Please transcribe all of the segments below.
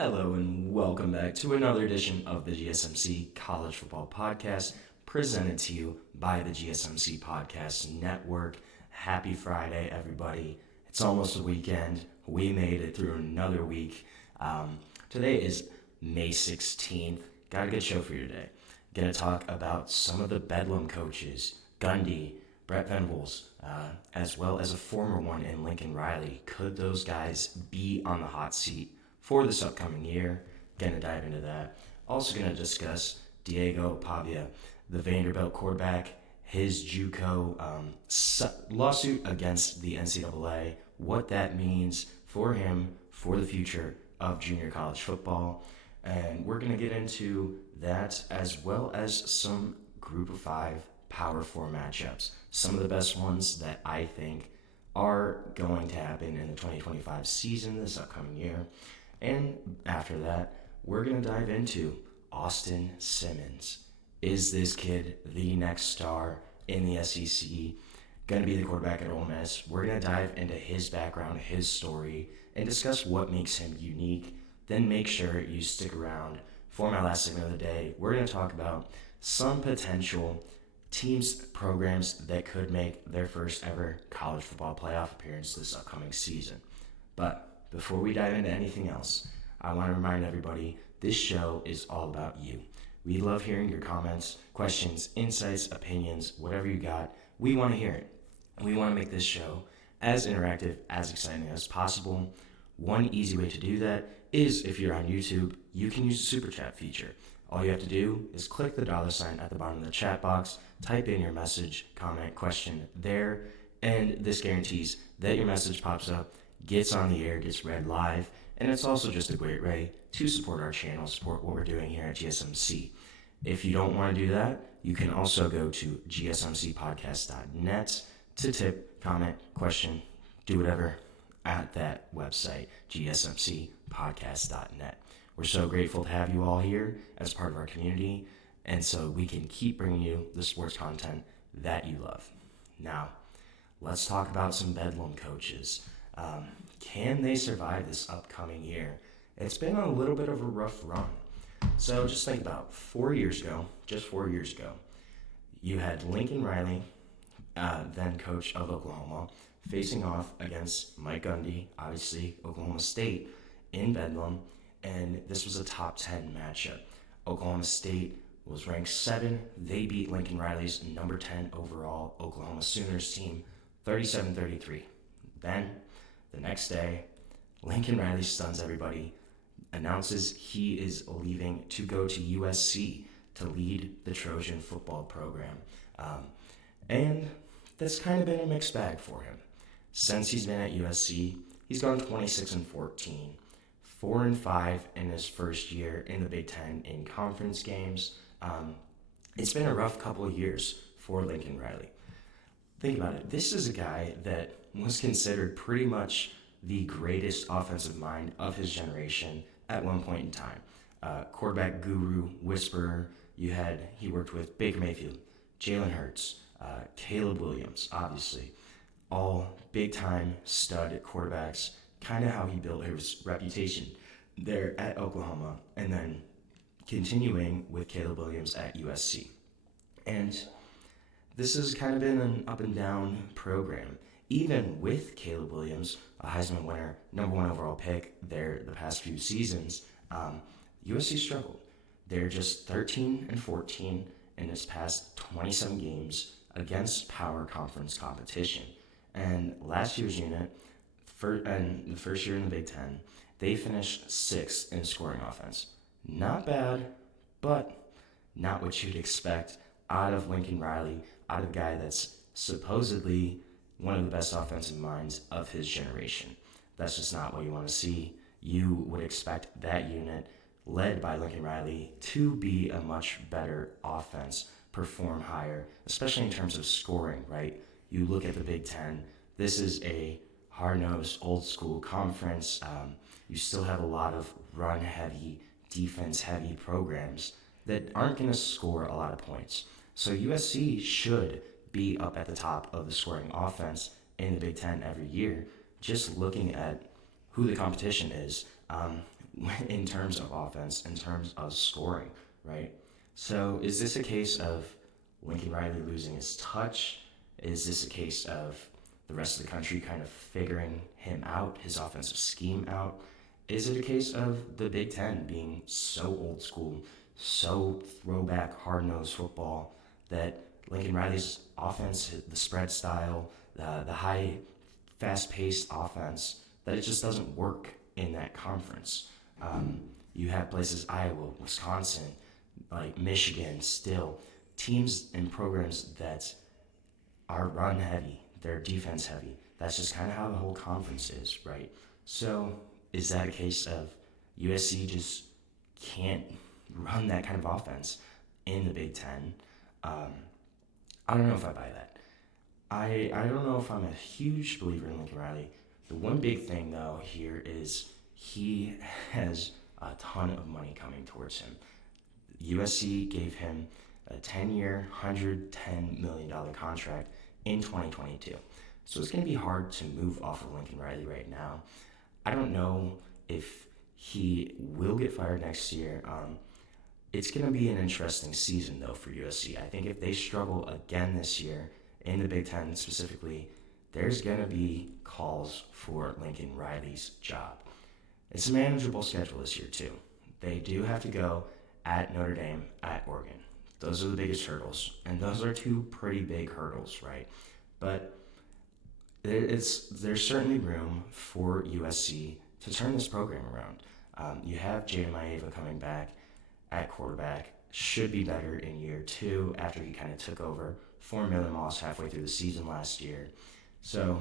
Hello and welcome back to another edition of the GSMC College Football Podcast, presented to you by the GSMC Podcast Network. Happy Friday, everybody. It's almost the weekend. We made it through another week. Today is May 16th. Got a good show for you today. Going to talk about some of the Bedlam coaches, Gundy, Brent Venables, as well as a former one in Lincoln Riley. Could those guys be on the hot seat for this upcoming year? Going to dive into that. Also going to discuss Diego Pavia, the Vanderbilt quarterback, his JUCO lawsuit against the NCAA, what that means for him for the future of junior college football. And we're going to get into that as well as some Group of 5 Power 4 matchups. Some of the best ones that I think are going to happen in the 2025 season this upcoming year. And after that, we're going to dive into Austin Simmons. Is this kid the next star in the SEC? Going to be the quarterback at Ole Miss. We're going to dive into his background, his story, and discuss what makes him unique. Then make sure you stick around for my last segment of the day. We're going to talk about some potential teams, programs that could make their first ever college football playoff appearance this upcoming season. But before we dive into anything else, I want to remind everybody this show is all about you. We love hearing your comments, questions, insights, opinions, whatever you got. We want to hear it. We want to make this show as interactive, as exciting as possible. One easy way to do that is if you're on YouTube, you can use the Super Chat feature. All you have to do is click the $ at the bottom of the chat box, type in your message, comment, question there, and this guarantees that your message pops up, gets on the air, gets read live, and it's also just a great way to support our channel, support what we're doing here at GSMC. If you don't want to do that, you can also go to gsmcpodcast.net to tip, comment, question, do whatever at that website, gsmcpodcast.net. We're so grateful to have you all here as part of our community, and so we can keep bringing you the sports content that you love. Now, let's talk about some Bedlam coaches. Can they survive this upcoming year? It's been a little bit of a rough run. So just think about 4 years ago, just 4 years ago, you had Lincoln Riley, then coach of Oklahoma, facing off against Mike Gundy, obviously Oklahoma State, in Bedlam, and this was a top 10 matchup. Oklahoma State was ranked 7. They beat Lincoln Riley's number 10 overall Oklahoma Sooners team 37-33. Then, the next day, Lincoln Riley stuns everybody, announces he is leaving to go to USC to lead the Trojan football program. And that's kind of been a mixed bag for him. Since he's been at USC, he's gone 26-14, 4-5 in his first year in the Big Ten in conference games. It's been a rough couple of years for Lincoln Riley. Think about it. This is a guy that was considered pretty much the greatest offensive mind of his generation at one point in time. Quarterback guru, whisperer. He worked with Baker Mayfield, Jalen Hurts, Caleb Williams, obviously. All big-time stud quarterbacks. Kind of how he built his reputation there at Oklahoma, and then continuing with Caleb Williams at USC. And this has kind of been an up-and-down program. Even with Caleb Williams, a Heisman winner, number 1 overall pick there the past few seasons, USC struggled. They're just 13-14 in its past 27 games against power conference competition. And last year's unit, and the first year in the Big Ten, they finished 6th in scoring offense. Not bad, but not what you'd expect out of Lincoln Riley, out of a guy that's supposedly one of the best offensive minds of his generation. That's just not what you want to see. You would expect that unit, led by Lincoln Riley, to be a much better offense, perform higher, especially in terms of scoring, right? You look at the Big Ten, this is a hard-nosed, old-school conference. You still have a lot of run-heavy, defense-heavy programs that aren't going to score a lot of points. So USC should be up at the top of the scoring offense in the Big Ten every year. Just looking at who the competition is, in terms of offense, in terms of scoring, right? So is this a case of Lincoln Riley losing his touch? Is this a case of the rest of the country kind of figuring him out, his offensive scheme out? Is it a case of the Big Ten being so old school, so throwback, hard-nosed football that Lincoln Riley's offense, the spread style, the high, fast-paced offense, that it just doesn't work in that conference? You have places, Iowa, Wisconsin, like Michigan, still, teams and programs that are run heavy, they're defense heavy. That's just kind of how the whole conference is, right? So is that a case of USC just can't run that kind of offense in the Big Ten? I don't know if I buy that. I don't know if I'm a huge believer in Lincoln Riley. The one big thing, though, here is he has a ton of money coming towards him. USC gave him a 10-year, $110 million contract in 2022. So it's going to be hard to move off of Lincoln Riley right now. I don't know if he will get fired next year. It's going to be an interesting season, though, for USC. I think if they struggle again this year, in the Big Ten specifically, there's going to be calls for Lincoln Riley's job. It's a manageable schedule this year, too. They do have to go at Notre Dame, at Oregon. Those are the biggest hurdles, and those are two pretty big hurdles, right? But there's certainly room for USC to turn this program around. You have Jada Maeva coming back at quarterback, should be better in year 2 after he kind of took over for Miller Moss halfway through the season last year. So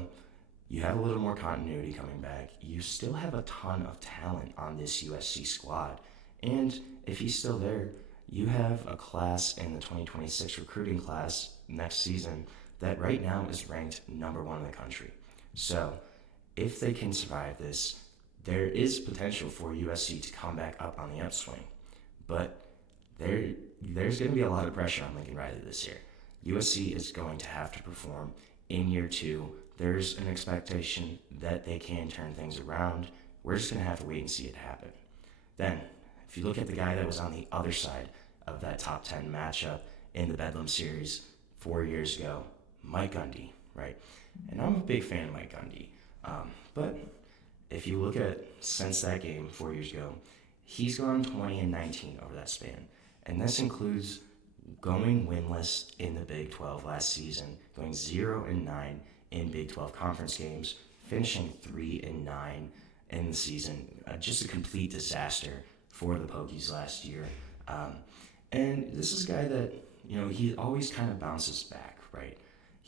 you have a little more continuity coming back. You still have a ton of talent on this USC squad. And if he's still there, you have a class in the 2026 recruiting class next season that right now is ranked number 1 in the country. So if they can survive this, there is potential for USC to come back up on the upswing. But there's going to be a lot of pressure on Lincoln Riley this year. USC is going to have to perform in year 2. There's an expectation that they can turn things around. We're just going to have to wait and see it happen. Then, if you look at the guy that was on the other side of that top 10 matchup in the Bedlam series 4 years ago, Mike Gundy, right? And I'm a big fan of Mike Gundy. But if you look at since that game 4 years ago, he's gone 20-19 over that span. And this includes going winless in the Big 12 last season, going 0-9 in Big 12 conference games, finishing 3-9 in the season. Just a complete disaster for the Pokies last year. And this is a guy that, he always kind of bounces back, right?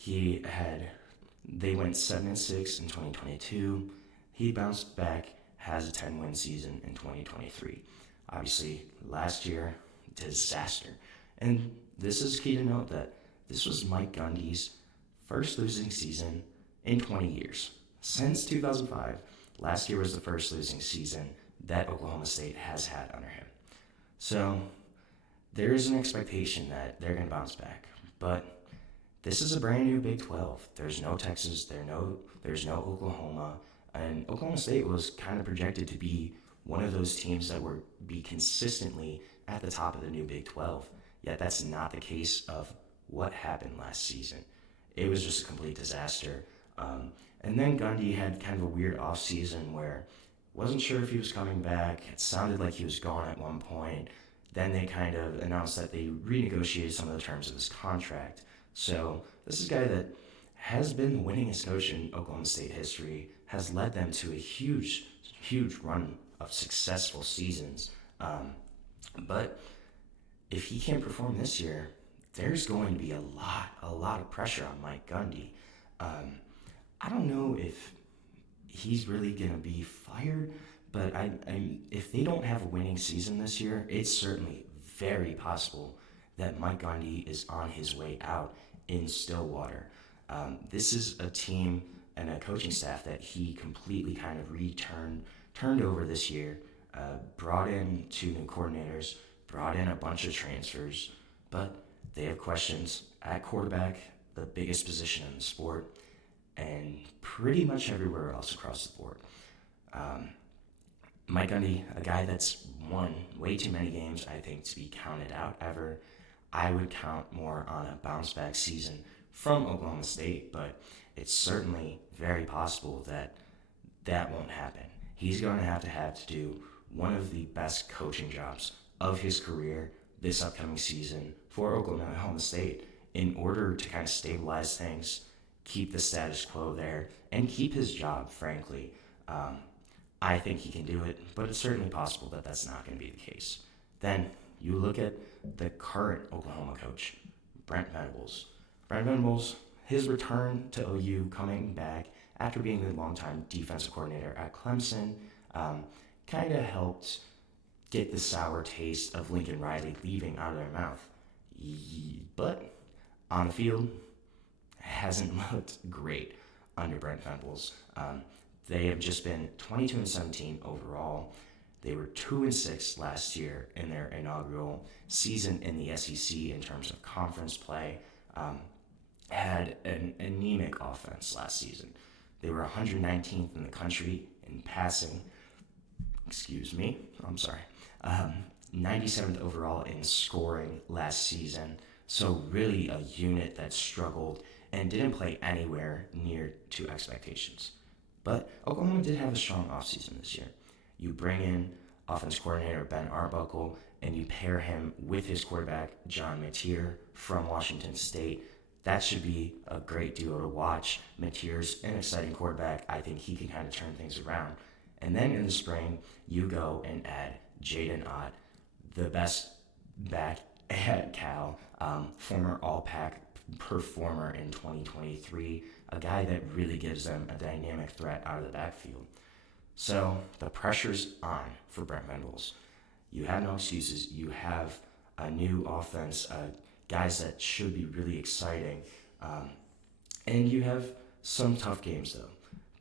They went 7-6 in 2022. He bounced back, has a 10-win season in 2023. Obviously, last year, disaster. And this is key to note that this was Mike Gundy's first losing season in 20 years. Since 2005, last year was the first losing season that Oklahoma State has had under him. So there is an expectation that they're going to bounce back. But this is a brand new Big 12. There's no Texas, there's no Oklahoma. And Oklahoma State was kind of projected to be one of those teams that would be consistently at the top of the new Big 12. Yet that's not the case of what happened last season. It was just a complete disaster. And then Gundy had kind of a weird offseason where wasn't sure if he was coming back. It sounded like he was gone at one point. Then they kind of announced that they renegotiated some of the terms of his contract. So this is a guy that has been the winningest coach in Oklahoma State history, has led them to a huge, huge run of successful seasons. But if he can't perform this year, there's going to be a lot of pressure on Mike Gundy. I don't know if he's really going to be fired, but if they don't have a winning season this year, it's certainly very possible that Mike Gundy is on his way out in Stillwater. This is a team and a coaching staff that he completely kind of turned over this year, brought in 2 new coordinators, brought in a bunch of transfers, but they have questions at quarterback, the biggest position in the sport, and pretty much everywhere else across the board. Mike Gundy, a guy that's won way too many games, I think, to be counted out ever. I would count more on a bounce-back season from Oklahoma State, but it's certainly very possible that that won't happen. He's going to have to do one of the best coaching jobs of his career this upcoming season for Oklahoma State in order to kind of stabilize things, keep the status quo there, and keep his job, frankly. I think he can do it, but it's certainly possible that that's not going to be the case. Then you look at the current Oklahoma coach, Brent Venables. Brent Venables, his return to OU coming back after being the longtime defensive coordinator at Clemson, kind of helped get the sour taste of Lincoln Riley leaving out of their mouth. But on the field, hasn't looked great under Brent Venables. They have just been 22-17 overall. They were 2-6 last year in their inaugural season in the SEC in terms of conference play. Had an anemic offense last season. They were 119th in the country in passing. 97th overall in scoring last season. So really a unit that struggled and didn't play anywhere near to expectations. But Oklahoma did have a strong offseason this year. You bring in offense coordinator Ben Arbuckle, and you pair him with his quarterback, John Mateer from Washington State. That should be a great duo to watch. Mateer's an exciting quarterback. I think he can kind of turn things around. And then in the spring, you go and add Jaden Ott, the best back at Cal, former All-Pac performer in 2023, a guy that really gives them a dynamic threat out of the backfield. So the pressure's on for Brent Venables. You have no excuses. You have a new offense, guys that should be really exciting. And you have some tough games, though.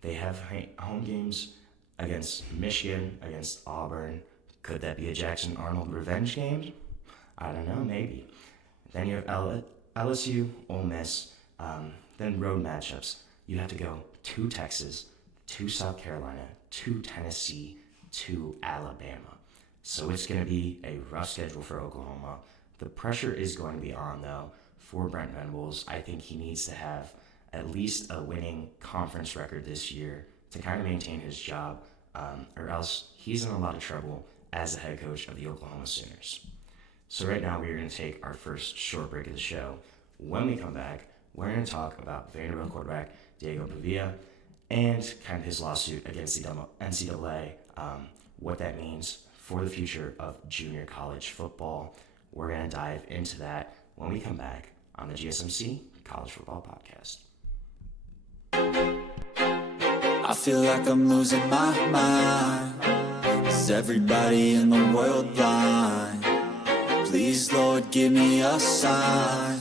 They have home games against Michigan, against Auburn. Could that be a Jackson Arnold revenge game? I don't know, maybe. Then you have LSU, Ole Miss, then road matchups. You have to go to Texas, to South Carolina, to Tennessee, to Alabama. So it's going to be a rough schedule for Oklahoma. The pressure is going to be on, though, for Brent Venables. I think he needs to have at least a winning conference record this year to kind of maintain his job, or else he's in a lot of trouble as the head coach of the Oklahoma Sooners. So right now we are going to take our first short break of the show. When we come back, we're going to talk about Vanderbilt quarterback Diego Pavia and kind of his lawsuit against the NCAA, what that means for the future of junior college football. We're going to dive into that when we come back on the GSMC College Football Podcast. I feel like I'm losing my mind. Is everybody in the world blind? Please, Lord, give me a sign,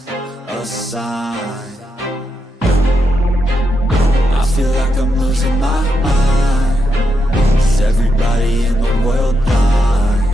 a sign. I feel like I'm losing my mind. Is everybody in the world blind?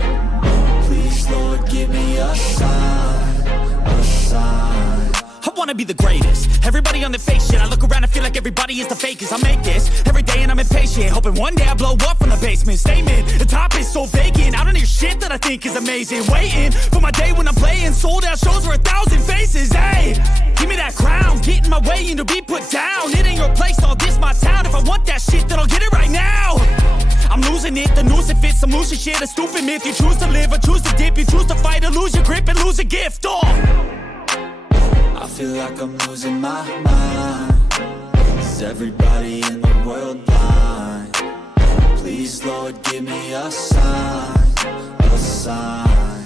Please, Lord, give me a sign, a sign. I wanna be the greatest. Everybody on the fake shit. I look around and feel like everybody is the fakest. I make this every day and I'm impatient, hoping one day I blow up from the basement. Statement, the top is so vacant. I don't hear shit that I think is amazing. Waiting for my day when I'm playing sold out shows for 1,000 faces. Hey, give me that crown, get in my way and to be put down. It ain't your place, all this my town. If I want that shit, then I'll get it right now. I'm losing it, the noose it fits. I'm losing shit, a stupid myth. You choose to live or choose to dip. You choose to fight or lose your grip and lose a gift. I feel like I'm losing my mind. Is everybody in the world blind? Please, Lord, give me a sign, a sign.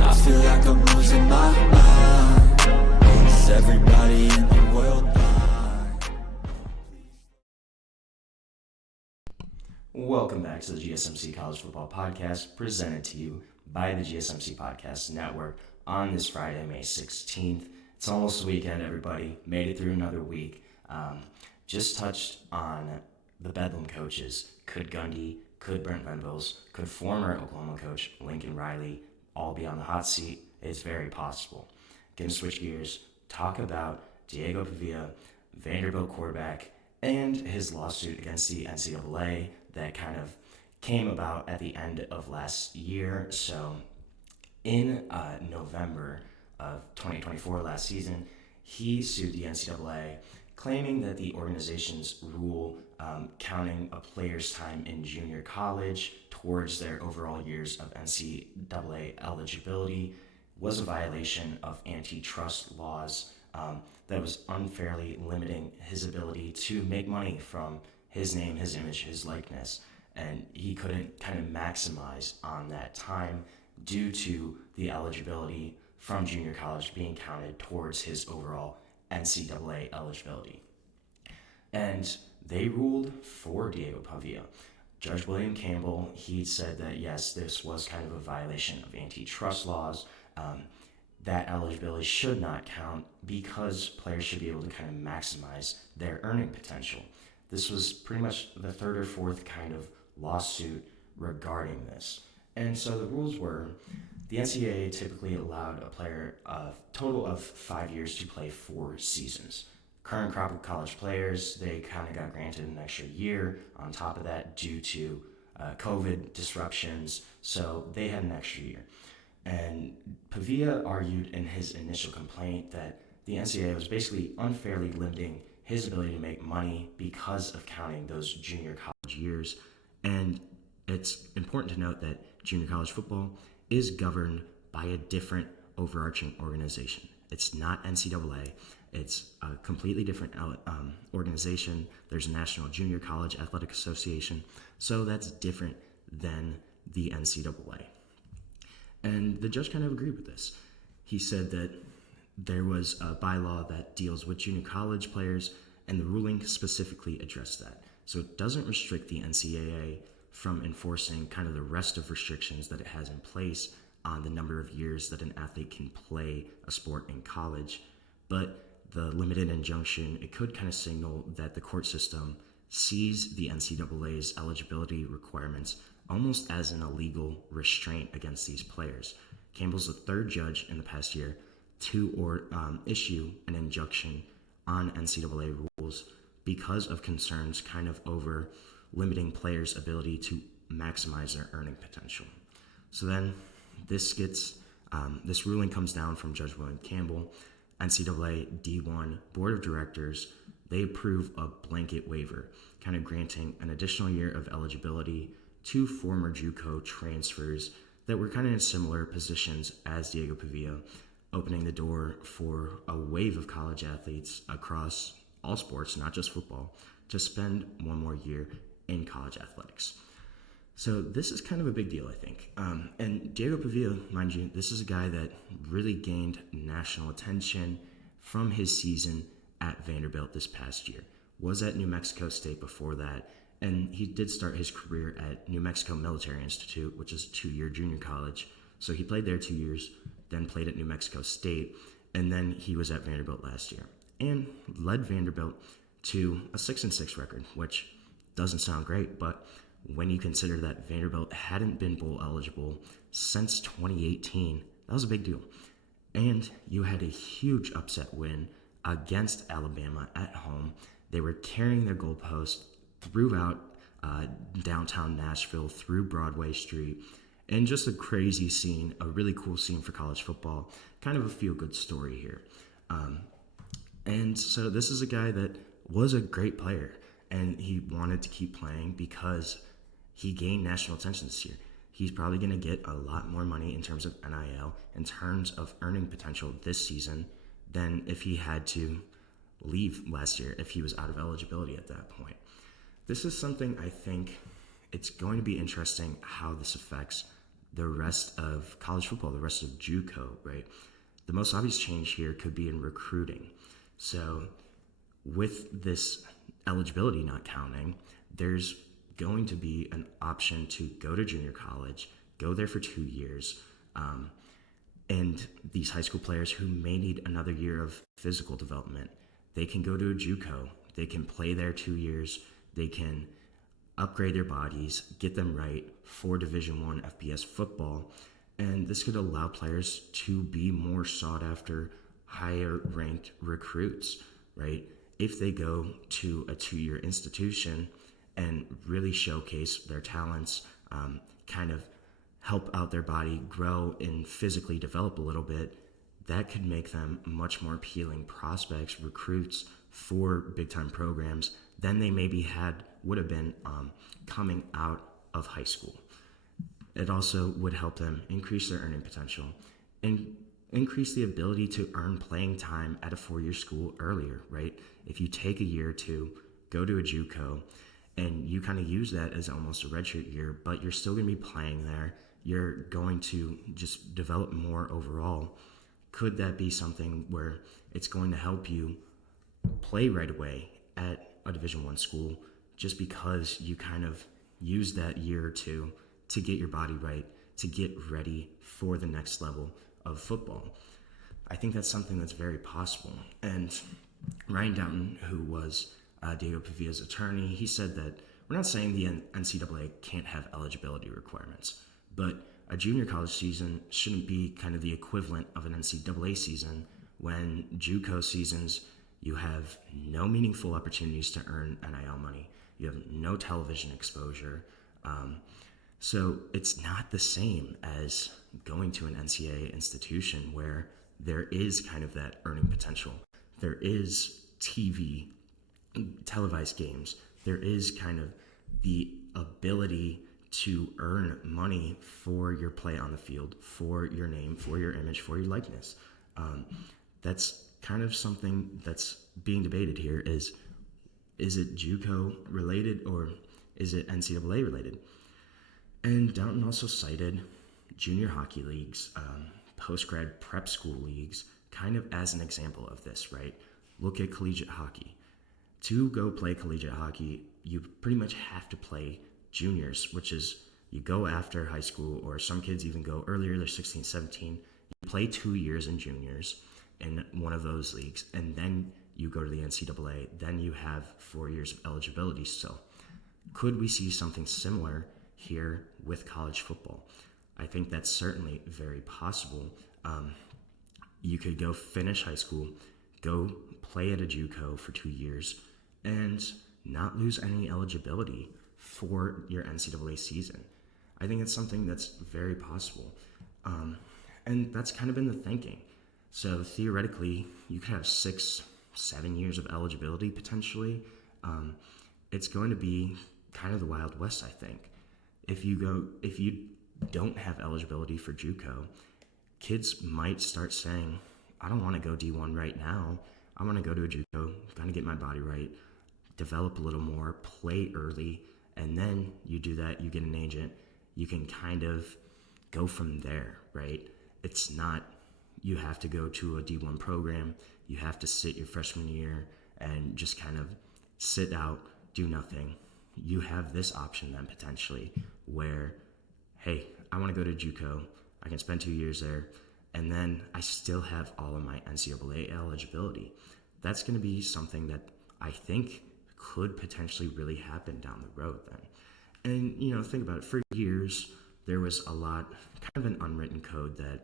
I feel like I'm losing my mind. Is everybody in the world blind? Welcome back to the GSMC College Football Podcast, presented to you by the GSMC Podcast Network on this Friday, May 16th. It's almost the weekend, everybody. Made it through another week. Just touched on the Bedlam coaches. Could Gundy, could Brent Venables, could former Oklahoma coach Lincoln Riley all be on the hot seat? It's very possible. Gonna switch gears, talk about Diego Pavia, Vanderbilt quarterback, and his lawsuit against the NCAA that kind of came about at the end of last year. So in November of 2024, last season, he sued the NCAA, claiming that the organization's rule counting a player's time in junior college towards their overall years of NCAA eligibility was a violation of antitrust laws that was unfairly limiting his ability to make money from his name, his image, his likeness. And he couldn't kind of maximize on that time due to the eligibility from junior college being counted towards his overall NCAA eligibility. And they ruled for Diego Pavia. Judge William Campbell, he said that yes, this was kind of a violation of antitrust laws. That eligibility should not count because players should be able to kind of maximize their earning potential. This was pretty much the third or fourth kind of lawsuit regarding this. And so the rules were, the NCAA typically allowed a player a total of 5 years to play 4 seasons. Current crop of college players, they kind of got granted an extra year on top of that due to COVID disruptions, so they had an extra year. And Pavia argued in his initial complaint that the NCAA was basically unfairly limiting his ability to make money because of counting those junior college years. And it's important to note that junior college football is governed by a different overarching organization. It's not NCAA. It's a completely different organization. There's a National Junior College Athletic Association, so that's different than the NCAA. And the judge kind of agreed with this. He said that there was a bylaw that deals with junior college players, and the ruling specifically addressed that. So it doesn't restrict the NCAA from enforcing kind of the rest of restrictions that it has in place on the number of years that an athlete can play a sport in college. But the limited injunction, it could kind of signal that the court system sees the NCAA's eligibility requirements almost as an illegal restraint against these players. Campbell's the third judge in the past year to issue an injunction on NCAA rules because of concerns kind of over limiting players' ability to maximize their earning potential. So then this ruling comes down from Judge William Campbell. NCAA D1 Board of Directors, they approve a blanket waiver, kind of granting an additional year of eligibility to former JUCO transfers that were kind of in similar positions as Diego Pavia, opening the door for a wave of college athletes across all sports, not just football, to spend one more year in college athletics. So this is kind of a big deal, I think. And Diego Pavia, mind you, this is a guy that really gained national attention from his season at Vanderbilt this past year. Was at New Mexico State before that, and he did start his career at New Mexico Military Institute, which is a 2-year junior college. So he played there 2 years, then played at New Mexico State, and then he was at Vanderbilt last year and led Vanderbilt to a 6-6 record, which doesn't sound great, but when you consider that Vanderbilt hadn't been bowl eligible since 2018, that was a big deal. And you had a huge upset win against Alabama at home. They were carrying their goalpost throughout downtown Nashville, through Broadway Street, and just a crazy scene, a really cool scene for college football, kind of a feel-good story here. And so this is a guy that was a great player, and he wanted to keep playing because he gained national attention this year. He's probably going to get a lot more money in terms of NIL, in terms of earning potential this season, than if he had to leave last year, if he was out of eligibility at that point. This is something I think it's going to be interesting how this affects the rest of college football, the rest of JUCO, right? The most obvious change here could be in recruiting. So with this eligibility not counting, there's going to be an option to go to junior college, go there for 2 years, and these high school players who may need another year of physical development, they can go to a JUCO, they can play there 2 years, they can upgrade their bodies, get them right for Division I FBS football, and this could allow players to be more sought after, higher ranked recruits, right? if they go to a 2-year institution and really showcase their talents, kind of help out their body grow and physically develop a little bit, that could make them much more appealing prospects, recruits for big-time programs than they maybe would have been coming out of high school. It also would help them increase their earning potential and increase the ability to earn playing time at a 4-year school earlier, right? If you take a year or two, go to a JUCO, and you kind of use that as almost a redshirt year, but you're still going to be playing there. You're going to just develop more overall. Could that be something where it's going to help you play right away at a Division I school just because you kind of use that year or two to get your body right, to get ready for the next level of football? I think that's something that's very possible. And Ryan Downton, who was Diego Pavilla's attorney, he said that we're not saying the NCAA can't have eligibility requirements, but a junior college season shouldn't be kind of the equivalent of an NCAA season when JUCO seasons, you have no meaningful opportunities to earn NIL money. You have no television exposure. So it's not the same as going to an NCAA institution where there is kind of that earning potential. There is TV, televised games. There is kind of the ability to earn money for your play on the field, for your name, for your image, for your likeness. That's kind of something that's being debated here is it JUCO related or is it NCAA related? And Downton also cited junior hockey leagues, post-grad prep school leagues, kind of as an example of this, right? Look at collegiate hockey. To go play collegiate hockey, you pretty much have to play juniors, which is you go after high school, or some kids even go earlier, they're 16, 17. You play 2 years in juniors in one of those leagues, and then you go to the NCAA, then you have 4 years of eligibility still. Could we see something similar here with college football? I think that's certainly very possible. You could go finish high school, go play at a JUCO for 2 years, and not lose any eligibility for your NCAA season. I think it's something that's very possible. And that's kind of been the thinking. So theoretically, you could have 6-7 years of eligibility potentially. It's going to be kind of the Wild West, I think. If you don't have eligibility for JUCO, kids might start saying, I don't want to go D1 right now. I want to go to a JUCO, kind of get my body right, develop a little more, play early, and then you do that, you get an agent, you can kind of go from there, right? It's not, you have to go to a D1 program, you have to sit your freshman year and just kind of sit out, do nothing. You have this option then potentially where, hey, I want to go to JUCO, I can spend 2 years there, and then I still have all of my NCAA eligibility. That's going to be something that I think could potentially really happen down the road then. And, think about it. For years, there was a lot, kind of an unwritten code that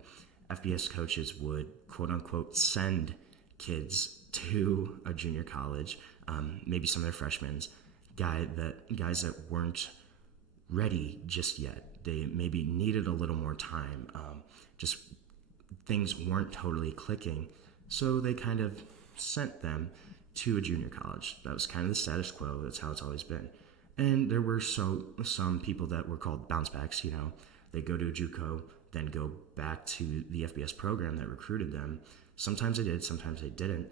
FBS coaches would, quote unquote, send kids to a junior college, maybe some of their freshmen, guys that weren't ready just yet. They maybe needed a little more time. Just things weren't totally clicking. So they kind of sent them to a junior college. That was kind of the status quo. That's how it's always been. And there were some people that were called bounce backs. They go to a JUCO, then go back to the FBS program that recruited them. Sometimes they did, sometimes they didn't.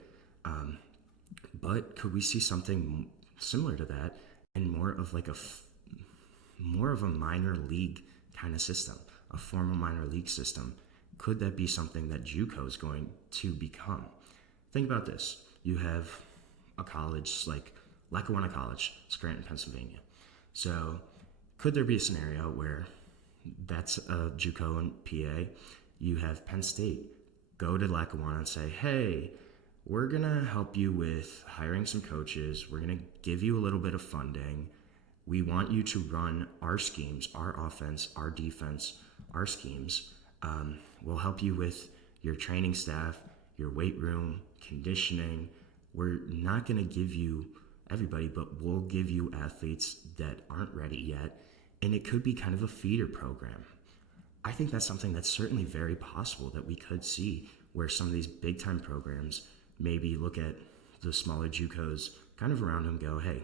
But could we see something similar to that and more of a minor league kind of system, a formal minor league system? Could that be something that JUCO is going to become? Think about this. You have a college like Lackawanna College, Scranton, Pennsylvania. So could there be a scenario where that's a JUCO in PA? You have Penn State go to Lackawanna and say, hey, we're going to help you with hiring some coaches. We're going to give you a little bit of funding. We want you to run our schemes, our offense, our defense, our schemes. We'll help you with your training staff, your weight room, conditioning, we're not going to give you everybody, but we'll give you athletes that aren't ready yet, and it could be kind of a feeder program. I think that's something that's certainly very possible that we could see, where some of these big-time programs maybe look at the smaller JUCOs kind of around them, go, hey,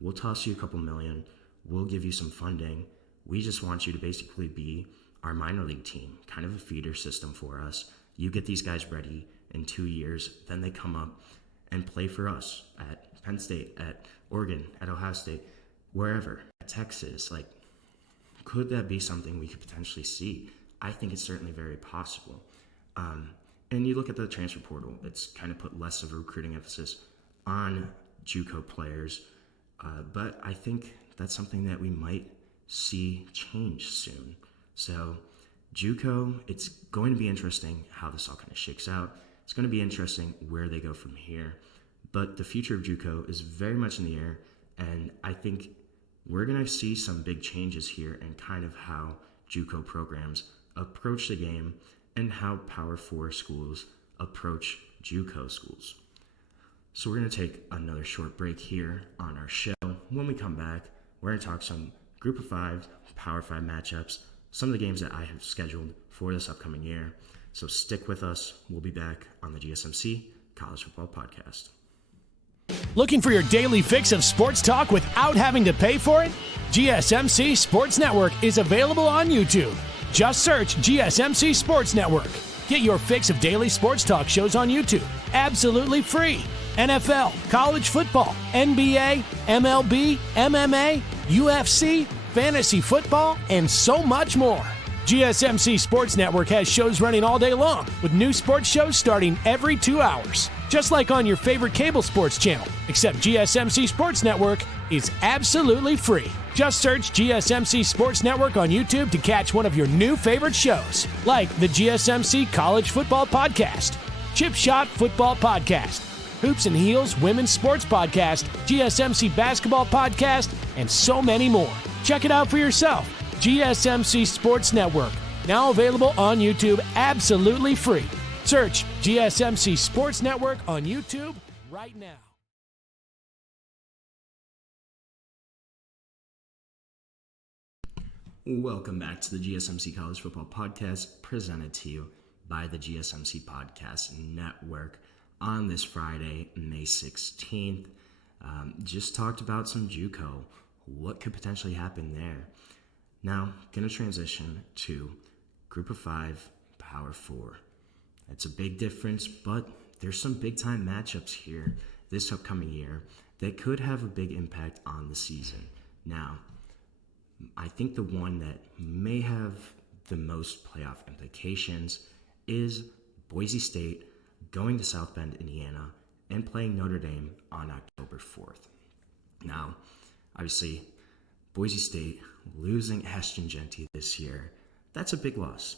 we'll toss you a couple million, we'll give you some funding, we just want you to basically be our minor league team, kind of a feeder system for us. You get these guys ready in 2 years, then they come up and play for us at Penn State, at Oregon, at Ohio State, wherever, at Texas. Like, could that be something we could potentially see? I think it's certainly very possible. And you look at the transfer portal, it's kind of put less of a recruiting emphasis on JUCO players, but I think that's something that we might see change soon. So JUCO, it's going to be interesting how this all kind of shakes out. It's going to be interesting where they go from here. But the future of JUCO is very much in the air, and I think we're going to see some big changes here in kind of how JUCO programs approach the game and how Power 4 schools approach JUCO schools. So we're going to take another short break here on our show. When we come back, we're going to talk some Group of 5, Power 5 matchups, some of the games that I have scheduled for this upcoming year. So stick with us. We'll be back on the GSMC College Football Podcast. Looking for your daily fix of sports talk without having to pay for it? GSMC Sports Network is available on YouTube. Just search GSMC Sports Network. Get your fix of daily sports talk shows on YouTube, absolutely free. NFL, college football, NBA, MLB, MMA, UFC, fantasy football, and so much more. GSMC Sports Network has shows running all day long, with new sports shows starting every 2 hours. Just like on your favorite cable sports channel, except GSMC Sports Network is absolutely free. Just search GSMC Sports Network on YouTube to catch one of your new favorite shows, like the GSMC College Football Podcast, Chip Shot Football Podcast, Hoops and Heels Women's Sports Podcast, GSMC Basketball Podcast, and so many more. Check it out for yourself. GSMC Sports Network, now available on YouTube absolutely free. Search GSMC Sports Network on YouTube right now. Welcome back to the GSMC College Football Podcast, presented to you by the GSMC Podcast Network on this Friday, May 16th. Just talked about some JUCO, what could potentially happen there. Now, going to transition to Group of 5, Power 4. It's a big difference, but there's some big-time matchups here this upcoming year that could have a big impact on the season. Now, I think the one that may have the most playoff implications is Boise State going to South Bend, Indiana, and playing Notre Dame on October 4th. Now, obviously, Boise State losing Ashton Jeanty this year, that's a big loss.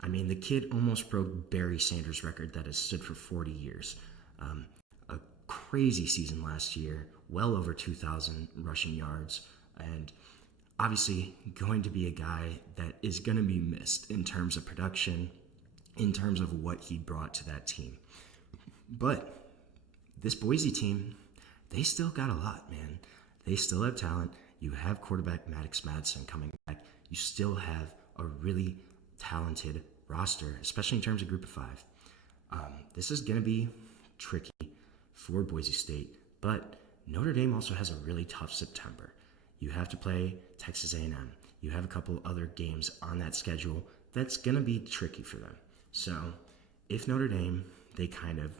I mean, the kid almost broke Barry Sanders' record that has stood for 40 years. A crazy season last year, well over 2,000 rushing yards, and obviously going to be a guy that is going to be missed in terms of production, in terms of what he brought to that team. But this Boise team, they still got a lot, man. They still have talent. You have quarterback Maddox Madsen coming back. You still have a really talented roster, especially in terms of Group of 5. This is going to be tricky for Boise State, but Notre Dame also has a really tough September. You have to play Texas A&M. You have a couple other games on that schedule that's going to be tricky for them. So if Notre Dame, they kind of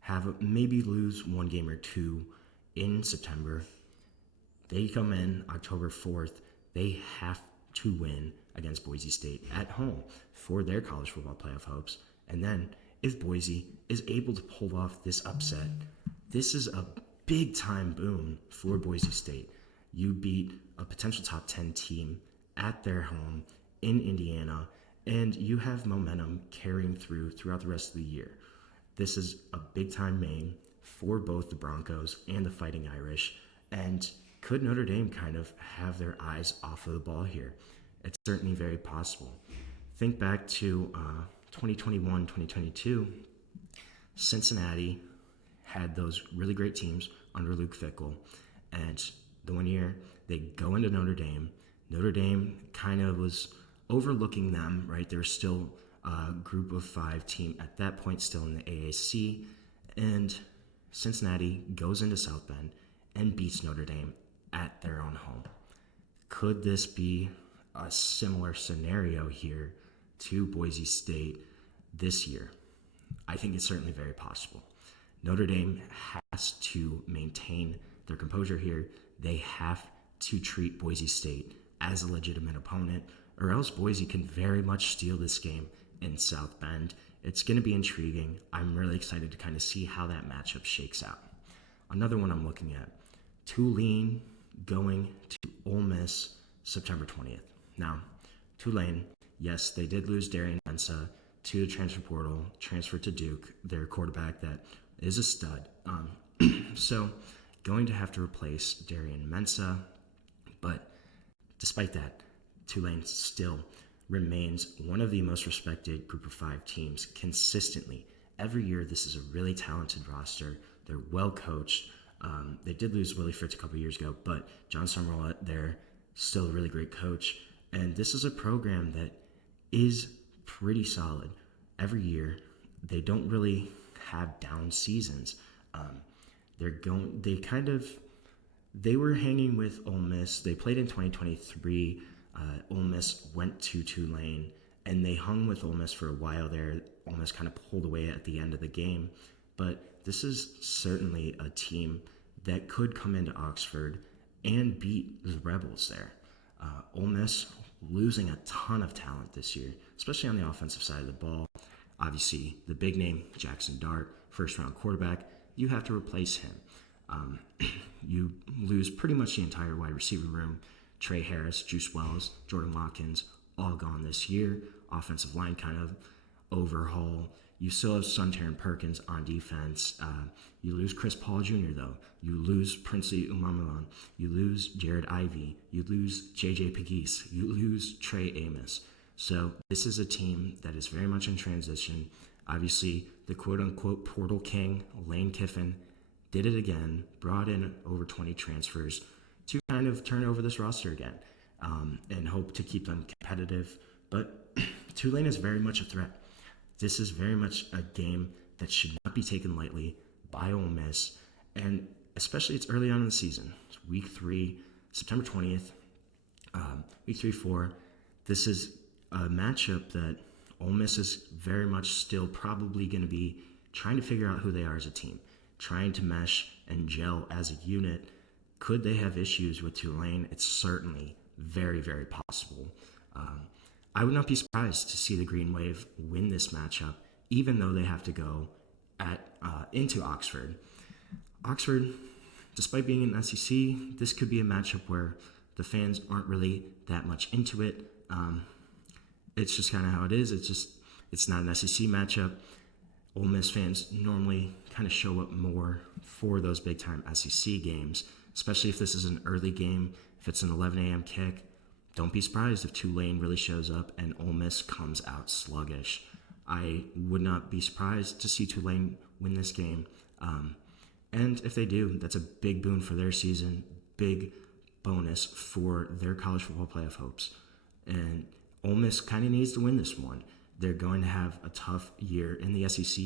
have maybe lose one game or two in September, they come in October 4th, they have to win against Boise State at home for their college football playoff hopes. And then if Boise is able to pull off this upset, this is a big time boon for Boise State. You beat a potential top 10 team at their home in Indiana, and you have momentum carrying throughout the rest of the year. This is a big time main for both the Broncos and the Fighting Irish, and could Notre Dame kind of have their eyes off of the ball here? It's certainly very possible. Think back to 2021, 2022. Cincinnati had those really great teams under Luke Fickell, and the one year they go into Notre Dame. Notre Dame kind of was overlooking them, right? They were still a group of 5 team at that point, still in the AAC, and Cincinnati goes into South Bend and beats Notre Dame at their own home. Could this be a similar scenario here to Boise State this year? I think it's certainly very possible. Notre Dame has to maintain their composure here. They have to treat Boise State as a legitimate opponent, or else Boise can very much steal this game in South Bend. It's going to be intriguing. I'm really excited to kind of see how that matchup shakes out. Another one I'm looking at, Tulane going to Ole Miss September 20th. Now, Tulane, yes, they did lose Darian Mensah to the transfer portal, transferred to Duke, their quarterback that is a stud. So going to have to replace Darian Mensah, but despite that, Tulane still remains one of the most respected group of 5 teams consistently. Every year, this is a really talented roster. They're well coached. They did lose Willie Fritz a couple years ago, but John Summerall, they're still a really great coach. And this is a program that is pretty solid. Every year, they don't really have down seasons. They were hanging with Ole Miss. They played in 2023. Ole Miss went to Tulane, and they hung with Ole Miss for a while there. Ole Miss kind of pulled away at the end of the game. But this is certainly a team that could come into Oxford and beat the Rebels there. Ole Miss losing a ton of talent this year, especially on the offensive side of the ball. Obviously, the big name, Jackson Dart, first-round quarterback, you have to replace him. You lose pretty much the entire wide receiver room. Trey Harris, Juice Wells, Jordan Watkins, all gone this year. Offensive line kind of overhaul. You still have Suntaryn Perkins on defense. You lose Chris Paul Jr., though. You lose Princey Umamulan. You lose Jared Ivey. You lose J.J. Pegues. You lose Trey Amos. So this is a team that is very much in transition. Obviously, the quote-unquote portal king, Lane Kiffin, did it again, brought in over 20 transfers to kind of turn over this roster again and hope to keep them competitive. But Tulane is very much a threat. This is very much a game that should not be taken lightly by Ole Miss, and especially it's early on in the season. It's week 3, September 20th, week 3-4. This is a matchup that Ole Miss is very much still probably going to be trying to figure out who they are as a team, trying to mesh and gel as a unit. Could they have issues with Tulane? It's certainly very, very possible. I would not be surprised to see the Green Wave win this matchup, even though they have to go into Oxford. Oxford, despite being in SEC, this could be a matchup where the fans aren't really that much into it. It's just kind of how it is. It's not an SEC matchup. Ole Miss fans normally kind of show up more for those big-time SEC games, especially if this is an early game, if it's an 11 a.m. kick. Don't be surprised if Tulane really shows up and Ole Miss comes out sluggish. I would not be surprised to see Tulane win this game. And if they do, that's a big boon for their season, big bonus for their college football playoff hopes. And Ole Miss kind of needs to win this one. They're going to have a tough year in the SEC.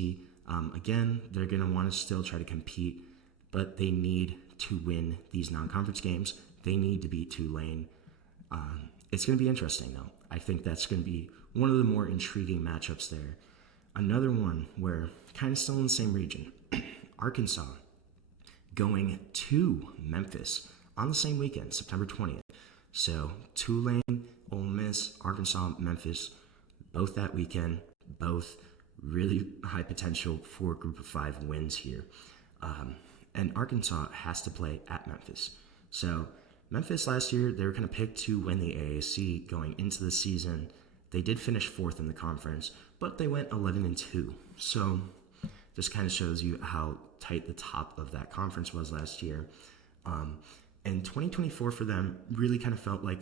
Again, they're going to want to still try to compete, but they need to win these non-conference games. They need to beat Tulane. It's going to be interesting, though. I think that's going to be one of the more intriguing matchups there. Another one where kind of still in the same region, Arkansas going to Memphis on the same weekend, September 20th. So Tulane, Ole Miss, Arkansas, Memphis, both that weekend, both really high potential for group of 5 wins here. And Arkansas has to play at Memphis. So Memphis last year, they were kind of picked to win the AAC going into the season. They did finish 4th in the conference, but they went 11-2. So this kind of shows you how tight the top of that conference was last year. And 2024 for them really kind of felt like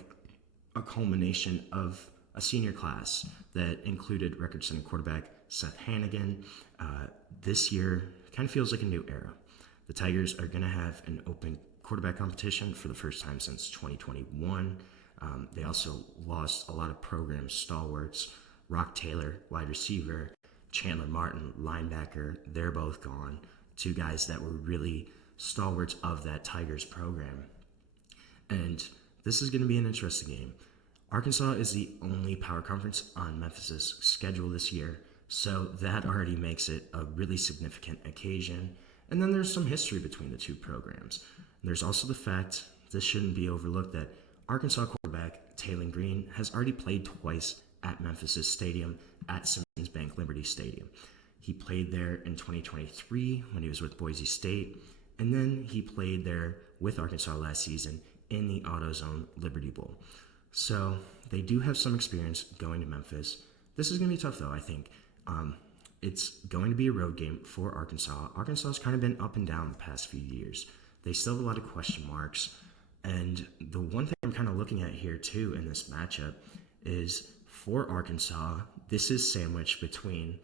a culmination of a senior class that included record-setting quarterback Seth Hannigan. This year kind of feels like a new era. The Tigers are going to have an open quarterback competition for the first time since 2021. They also lost a lot of program stalwarts. Rock Taylor, wide receiver, Chandler Martin, linebacker, they're both gone. Two guys that were really stalwarts of that Tigers program. And this is going to be an interesting game. Arkansas is the only power conference on Memphis's schedule this year, so that already makes it a really significant occasion. And then there's some history between the two programs. There's also the fact, this shouldn't be overlooked, that Arkansas quarterback Taylon Green has already played twice at Memphis's stadium at Simmons Bank Liberty Stadium. He played there in 2023 when he was with Boise State, and then he played there with Arkansas last season in the AutoZone Liberty Bowl. So they do have some experience going to Memphis. This is going to be tough, though, I think. It's going to be a road game for Arkansas. Arkansas has kind of been up and down the past few years. They still have a lot of question marks. And the one thing I'm kind of looking at here, too, in this matchup is for Arkansas, this is sandwiched between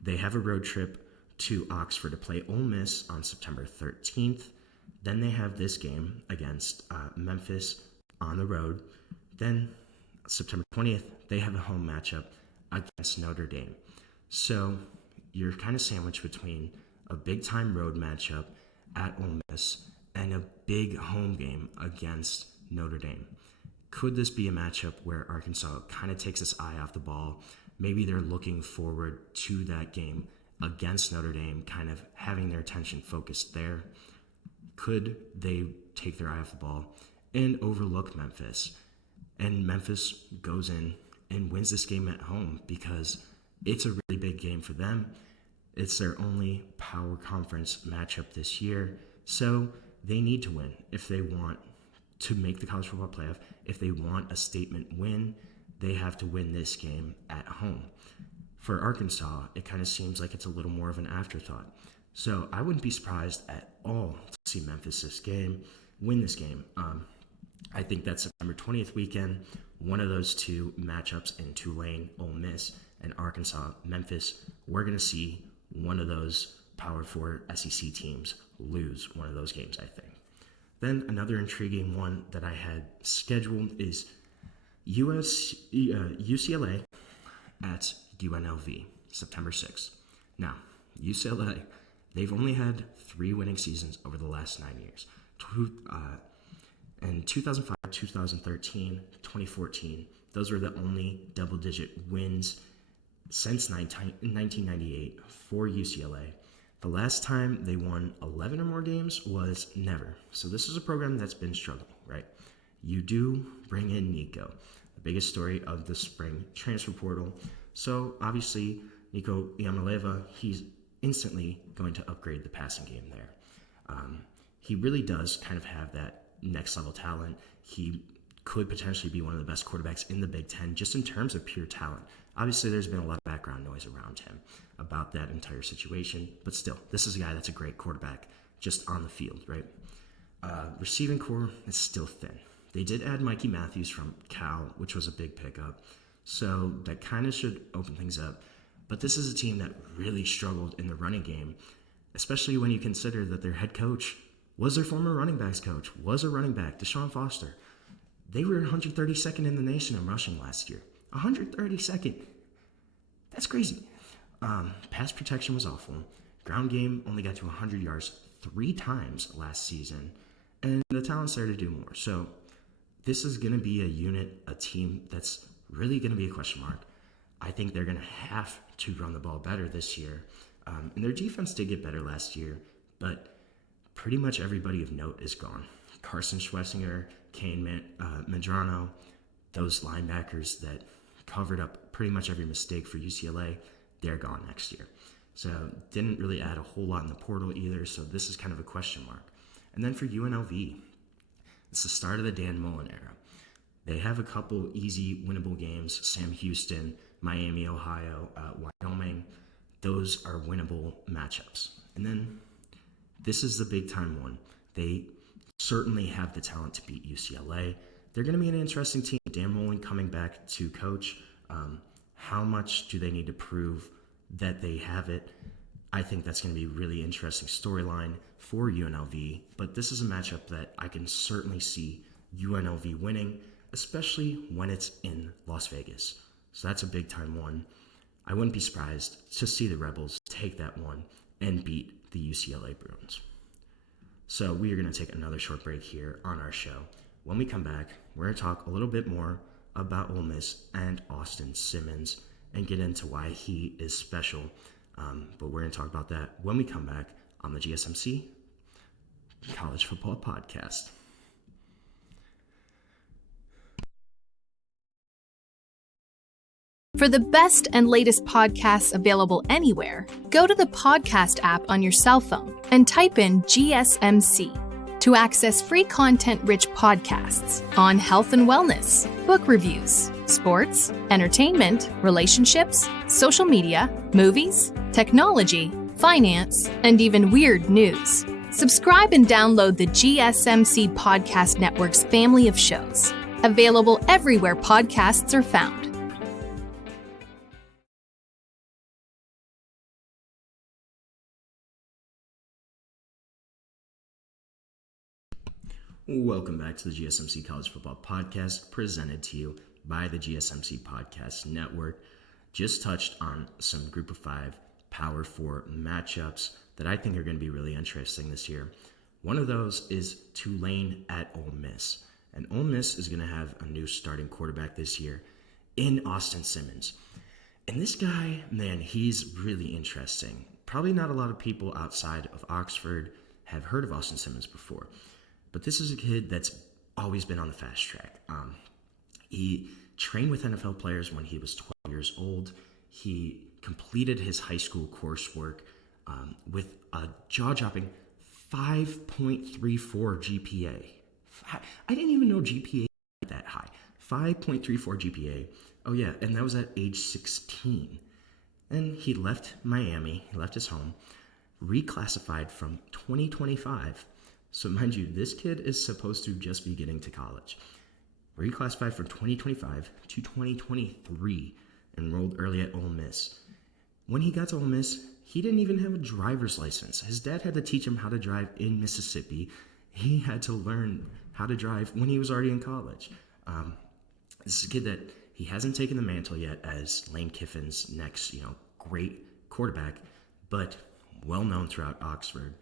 they have a road trip to Oxford to play Ole Miss on September 13th. Then they have this game against Memphis on the road. Then September 20th, they have a home matchup against Notre Dame. So you're kind of sandwiched between a big-time road matchup at Ole Miss and a big home game against Notre Dame. Could this be a matchup where Arkansas kind of takes its eye off the ball? Maybe they're looking forward to that game against Notre Dame, kind of having their attention focused there. Could they take their eye off the ball and overlook Memphis? And Memphis goes in and wins this game at home because it's a really big game for them. It's their only power conference matchup this year. So they need to win if they want to make the college football playoff. If they want a statement win, they have to win this game at home. For Arkansas, it kind of seems like it's a little more of an afterthought. So I wouldn't be surprised at all to see Memphis win this game. I think that September 20th weekend, one of those two matchups in Tulane, Ole Miss, and Arkansas, Memphis, we're going to see one of those Power 4 SEC teams lose one of those games, I think. Then another intriguing one that I had scheduled is UCLA at UNLV, September 6th. Now, UCLA, they've only had 3 winning seasons over the last 9 years. In 2005, 2013, 2014, those were the only double-digit wins since 1998 for UCLA. The last time they won 11 or more games was never. So this is a program that's been struggling, right? You do bring in Nico, the biggest story of the spring transfer portal. So obviously, Nico Yamaleva, he's instantly going to upgrade the passing game there. He really does kind of have that next level talent. He could potentially be one of the best quarterbacks in the Big Ten just in terms of pure talent. Obviously, there's been a lot of background noise around him about that entire situation, but still, this is a guy that's a great quarterback just on the field, right? Receiving core is still thin. They did add Mikey Matthews from Cal, which was a big pickup, so that kind of should open things up. But this is a team that really struggled in the running game, especially when you consider that their head coach was their former running backs coach, was a running back, Deshaun Foster. They were 132nd in the nation in rushing last year. 132nd. That's crazy. Pass protection was awful. Ground game only got to 100 yards 3 times last season. And the talent's there to do more. So this is going to be a unit, a team that's really going to be a question mark. I think they're going to have to run the ball better this year. And their defense did get better last year, but pretty much everybody of note is gone. Carson Schwessinger, Kane Medrano, those linebackers that covered up pretty much every mistake for UCLA, they're gone next year. So didn't really add a whole lot in the portal either, so this is kind of a question mark. And then for UNLV, it's the start of the Dan Mullen era. They have a couple easy winnable games, Sam Houston, Miami, Ohio, Wyoming. Those are winnable matchups. And then this is the big time one. They certainly have the talent to beat UCLA. They're going to be an interesting team. Dan Mullen coming back to coach. How much do they need to prove that they have it. I think that's going to be a really interesting storyline for UNLV, but this is a matchup that I can certainly see UNLV winning, especially when it's in Las Vegas. So that's a big time one. I wouldn't be surprised to see the Rebels take that one and beat the UCLA Bruins. So we are going to take another short break here on our show. When we come back, we're going to talk a little bit more about Ole Miss and Austin Simmons and get into why he is special. But we're going to talk about that when we come back on the GSMC College Football Podcast. For the best and latest podcasts available anywhere, go to the podcast app on your cell phone and type in GSMC to access free content-rich podcasts on health and wellness, book reviews, sports, entertainment, relationships, social media, movies, technology, finance, and even weird news. Subscribe and download the GSMC Podcast Network's family of shows, available everywhere podcasts are found. Welcome back to the GSMC College Football Podcast, presented to you by the GSMC Podcast Network. Just touched on some Group of 5 Power 4 matchups that I think are going to be really interesting this year. One of those is Tulane at Ole Miss. And Ole Miss is going to have a new starting quarterback this year in Austin Simmons. And this guy, man, he's really interesting. Probably not a lot of people outside of Oxford have heard of Austin Simmons before. But this is a kid that's always been on the fast track. He trained with NFL players when he was 12 years old. He completed his high school coursework with a jaw-dropping 5.34 GPA. I didn't even know GPA was that high. 5.34 GPA. Oh yeah, and that was at age 16. And he left Miami, he left his home, reclassified from 2025. So mind you, this kid is supposed to just be getting to college. Reclassified from 2025 to 2023, enrolled early at Ole Miss. When he got to Ole Miss, he didn't even have a driver's license. His dad had to teach him how to drive in Mississippi. He had to learn how to drive when he was already in college. This is a kid that he hasn't taken the mantle yet as Lane Kiffin's next, great quarterback, but well known throughout Oxford.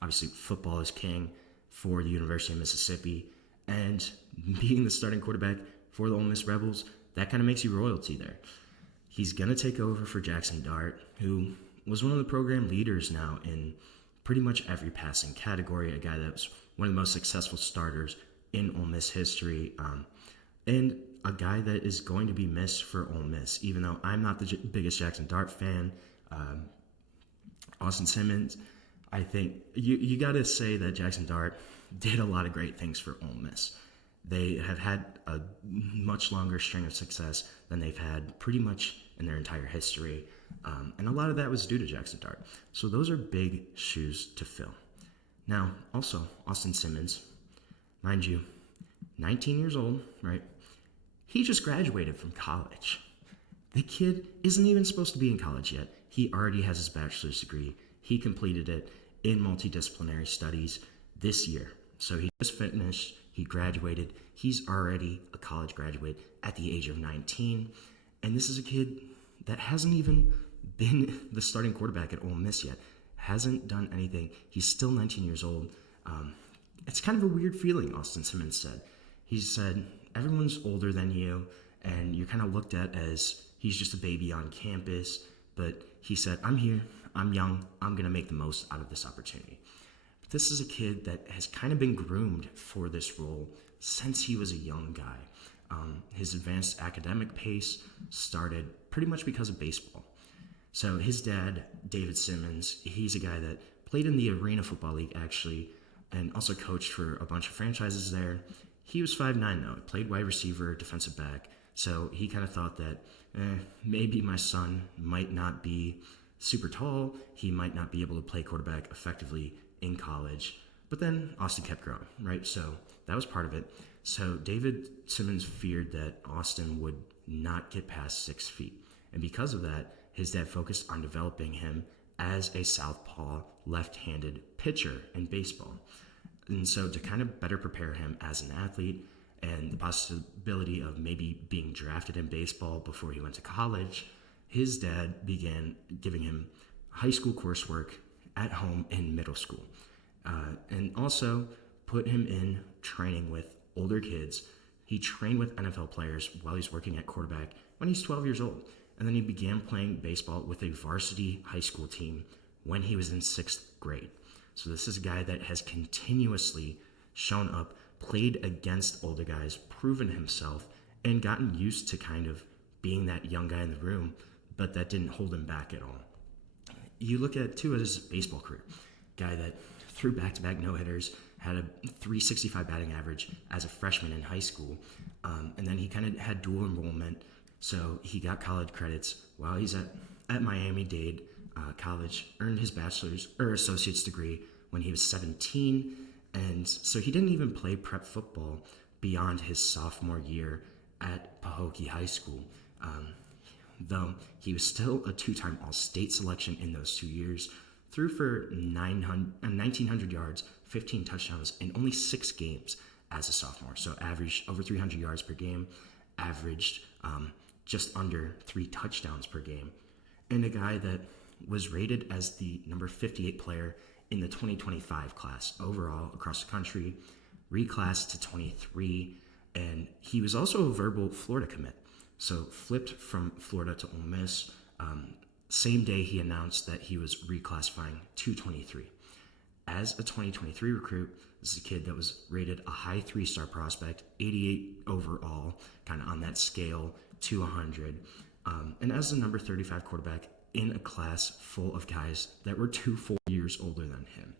Obviously, football is king for the University of Mississippi, and being the starting quarterback for the Ole Miss Rebels, that kind of makes you royalty there. He's going to take over for Jackson Dart, who was one of the program leaders now in pretty much every passing category, a guy that was one of the most successful starters in Ole Miss history, and a guy that is going to be missed for Ole Miss, even though I'm not the biggest Jackson Dart fan. Austin Simmons, I think you got to say that Jackson Dart did a lot of great things for Ole Miss. They have had a much longer string of success than they've had pretty much in their entire history. And a lot of that was due to Jackson Dart. So those are big shoes to fill. Now, also, Austin Simmons, mind you, 19 years old, right? He just graduated from college. The kid isn't even supposed to be in college yet. He already has his bachelor's degree. He completed it in multidisciplinary studies this year. So he just finished, he graduated. He's already a college graduate at the age of 19. And this is a kid that hasn't even been the starting quarterback at Ole Miss yet. Hasn't done anything. He's still 19 years old. It's kind of a weird feeling, Austin Simmons said. He said, everyone's older than you, and you're kind of looked at as he's just a baby on campus. But he said, I'm here. I'm young. I'm going to make the most out of this opportunity. But this is a kid that has kind of been groomed for this role since he was a young guy. His advanced academic pace started pretty much because of baseball. So his dad, David Simmons, he's a guy that played in the Arena Football League, actually, and also coached for a bunch of franchises there. He was 5'9", though. He played wide receiver, defensive back. So he kind of thought that maybe my son might not be super tall. He might not be able to play quarterback effectively in college. But then Austin kept growing, right? So that was part of it. So David Simmons feared that Austin would not get past 6 feet. And because of that, his dad focused on developing him as a southpaw left-handed pitcher in baseball. And so to kind of better prepare him as an athlete and the possibility of maybe being drafted in baseball before he went to college, his dad began giving him high school coursework at home in middle school, and also put him in training with older kids. He trained with NFL players while he's working at quarterback when he's 12 years old. And then he began playing baseball with a varsity high school team when he was in 6th grade. So this is a guy that has continuously shown up, played against older guys, proven himself, and gotten used to kind of being that young guy in the room, but that didn't hold him back at all. You look at, too, his baseball career. Guy that threw back-to-back no-hitters, had a .365 batting average as a freshman in high school, and then he kind of had dual enrollment, so he got college credits while he's at Miami-Dade College, earned his bachelor's or associate's degree when he was 17, and so he didn't even play prep football beyond his sophomore year at Pahokee High School, though he was still a 2-time All-State selection in those 2 years, threw for 1,900 yards, 15 touchdowns in only 6 games as a sophomore. So averaged over 300 yards per game, averaged just under 3 touchdowns per game. And a guy that was rated as the number 58 player in the 2025 class overall across the country, reclassed to 23, and he was also a verbal Florida commit. So flipped from Florida to Ole Miss. Same day he announced that he was reclassifying to 23. As a 2023 recruit, this is a kid that was rated a high 3-star prospect, 88 overall, kind of on that scale to 100. And as the number 35 quarterback in a class full of guys that were 2 years older than him.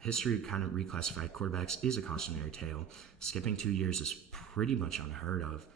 History of kind of reclassified quarterbacks is a cautionary tale. Skipping 2 years is pretty much unheard of.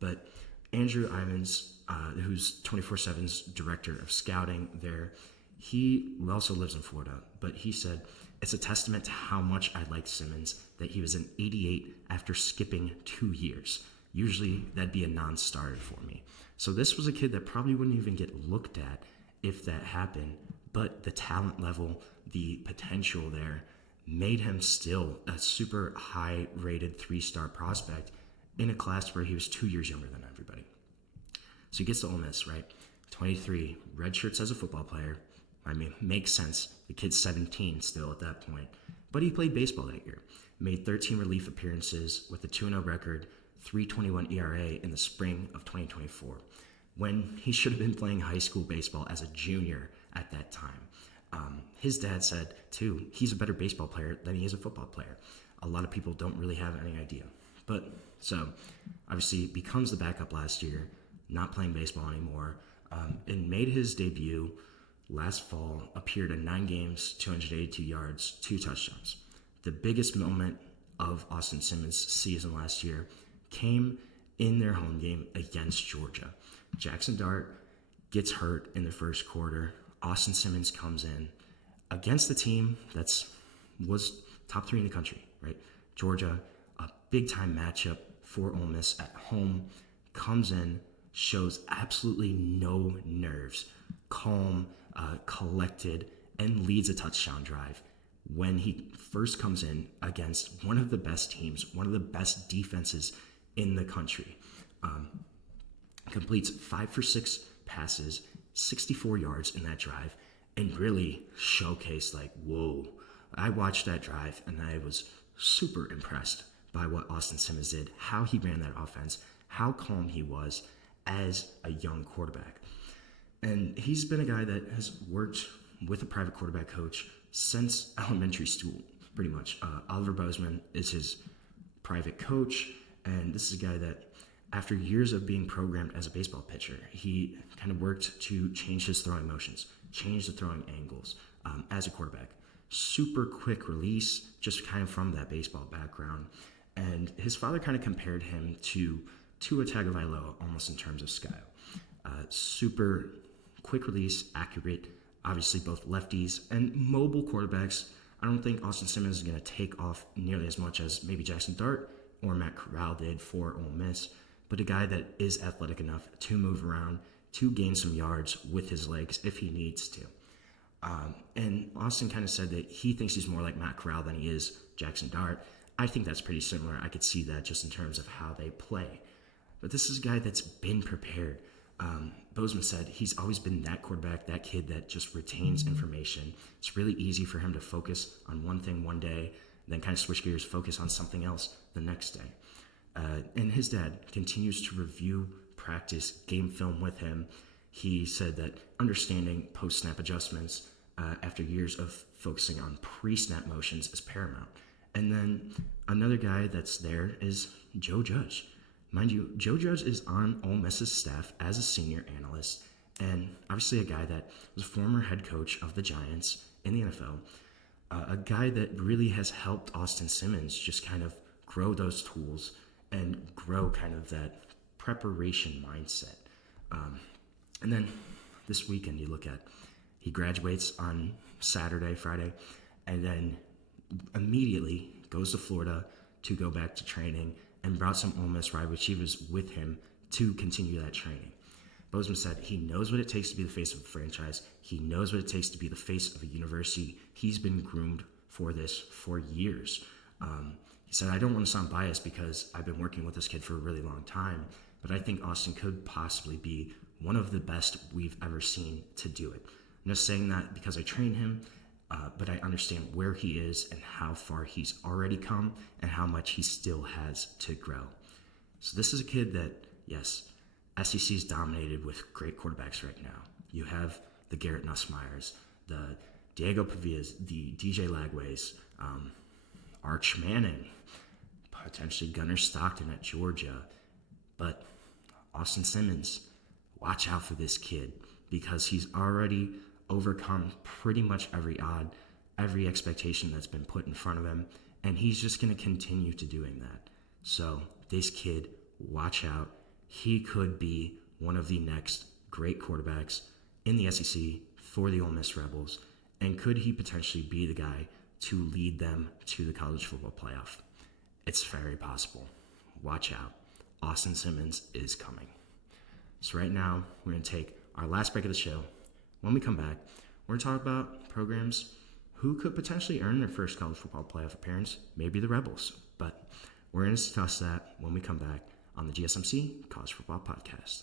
But Andrew Ivins, who's 24/7's director of scouting there, he also lives in Florida, but he said, it's a testament to how much I liked Simmons that he was an 88 after skipping 2 years. Usually that'd be a non-starter for me. So this was a kid that probably wouldn't even get looked at if that happened, but the talent level, the potential there made him still a super high rated 3-star prospect in a class where he was 2 years younger than everybody. So he gets to Ole Miss, right? 23, red shirts as a football player. I mean, makes sense. The kid's 17 still at that point. But he played baseball that year. Made 13 relief appearances with a 2-0 record, 3.21 ERA in the spring of 2024, when he should have been playing high school baseball as a junior at that time. His dad said, too, he's a better baseball player than he is a football player. A lot of people don't really have any idea. But so, obviously, becomes the backup last year, not playing baseball anymore, and made his debut last fall, appeared in 9 games, 282 yards, 2 touchdowns. The biggest moment of Austin Simmons' season last year came in their home game against Georgia. Jackson Dart gets hurt in the first quarter. Austin Simmons comes in against the team was top 3 in the country, right? Georgia, a big-time matchup for Ole Miss at home, comes in, shows absolutely no nerves, calm, collected, and leads a touchdown drive when he first comes in against one of the best teams, one of the best defenses in the country. Completes 5 for 6 passes, 64 yards in that drive, and really showcased like, whoa. I watched that drive and I was super impressed by what Austin Simmons did, how he ran that offense, how calm he was as a young quarterback. And he's been a guy that has worked with a private quarterback coach since elementary school, pretty much. Oliver Bozeman is his private coach, and this is a guy that, after years of being programmed as a baseball pitcher, he kind of worked to change his throwing motions, change the throwing angles as a quarterback. Super quick release, just kind of from that baseball background. And his father kind of compared him to Tua Tagovailoa almost in terms of style. Super quick release, accurate, obviously both lefties and mobile quarterbacks. I don't think Austin Simmons is going to take off nearly as much as maybe Jackson Dart or Matt Corral did for Ole Miss, but a guy that is athletic enough to move around, to gain some yards with his legs if he needs to. And Austin kind of said that he thinks he's more like Matt Corral than he is Jackson Dart. I think that's pretty similar. I could see that just in terms of how they play. But this is a guy that's been prepared. Bozeman said he's always been that quarterback, that kid that just retains information. It's really easy for him to focus on one thing one day, then kind of switch gears, focus on something else the next day. And his dad continues to review, practice, game film with him. He said that understanding post-snap adjustments after years of focusing on pre-snap motions is paramount. And then another guy that's there is Joe Judge. Mind you, Joe Judge is on Ole Miss's staff as a senior analyst, and obviously a guy that was a former head coach of the Giants in the NFL, a guy that really has helped Austin Simmons just kind of grow those tools and grow kind of that preparation mindset. And then this weekend you look at, he graduates on Friday, and then immediately goes to Florida to go back to training and brought some Ole Miss wide receivers with him to continue that training. Bozeman said he knows what it takes to be the face of a franchise. He knows what it takes to be the face of a university. He's been groomed for this for years. He said, I don't want to sound biased because I've been working with this kid for a really long time, but I think Austin could possibly be one of the best we've ever seen to do it. I'm just saying that because I train him, but I understand where he is and how far he's already come and how much he still has to grow. So this is a kid that, yes, SEC is dominated with great quarterbacks right now. You have the Garrett Nussmeyers, the Diego Pavillas, the DJ Lagways, Arch Manning, potentially Gunnar Stockton at Georgia. But Austin Simmons, watch out for this kid because he's already overcome pretty much every odd, every expectation that's been put in front of him, and he's just going to continue to doing that. So this kid, watch out. He could be one of the next great quarterbacks in the SEC for the Ole Miss Rebels, and could he potentially be the guy to lead them to the college football playoff? It's very possible. Watch out. Austin Simmons is coming. So right now, we're going to take our last break of the show. When we come back, we're going to talk about programs who could potentially earn their first college football playoff appearance, maybe the Rebels. But we're going to discuss that when we come back on the GSMC College Football Podcast.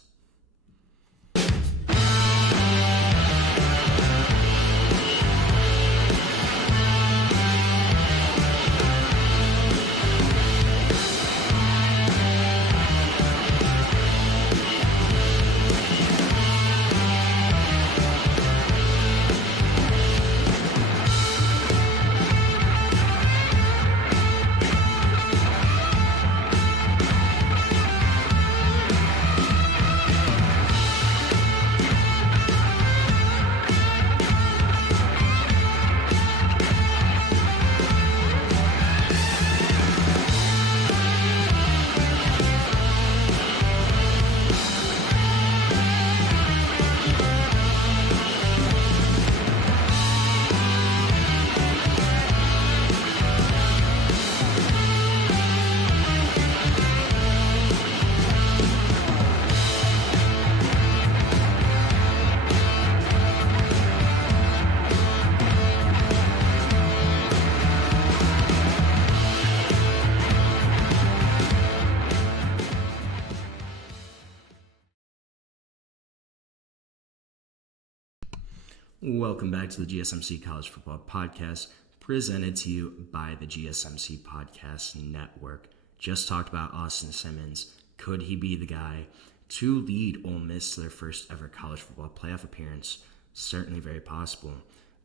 Welcome back to the GSMC College Football Podcast, presented to you by the GSMC Podcast Network. Just talked about Austin Simmons. Could he be the guy to lead Ole Miss to their first ever college football playoff appearance? Certainly very possible.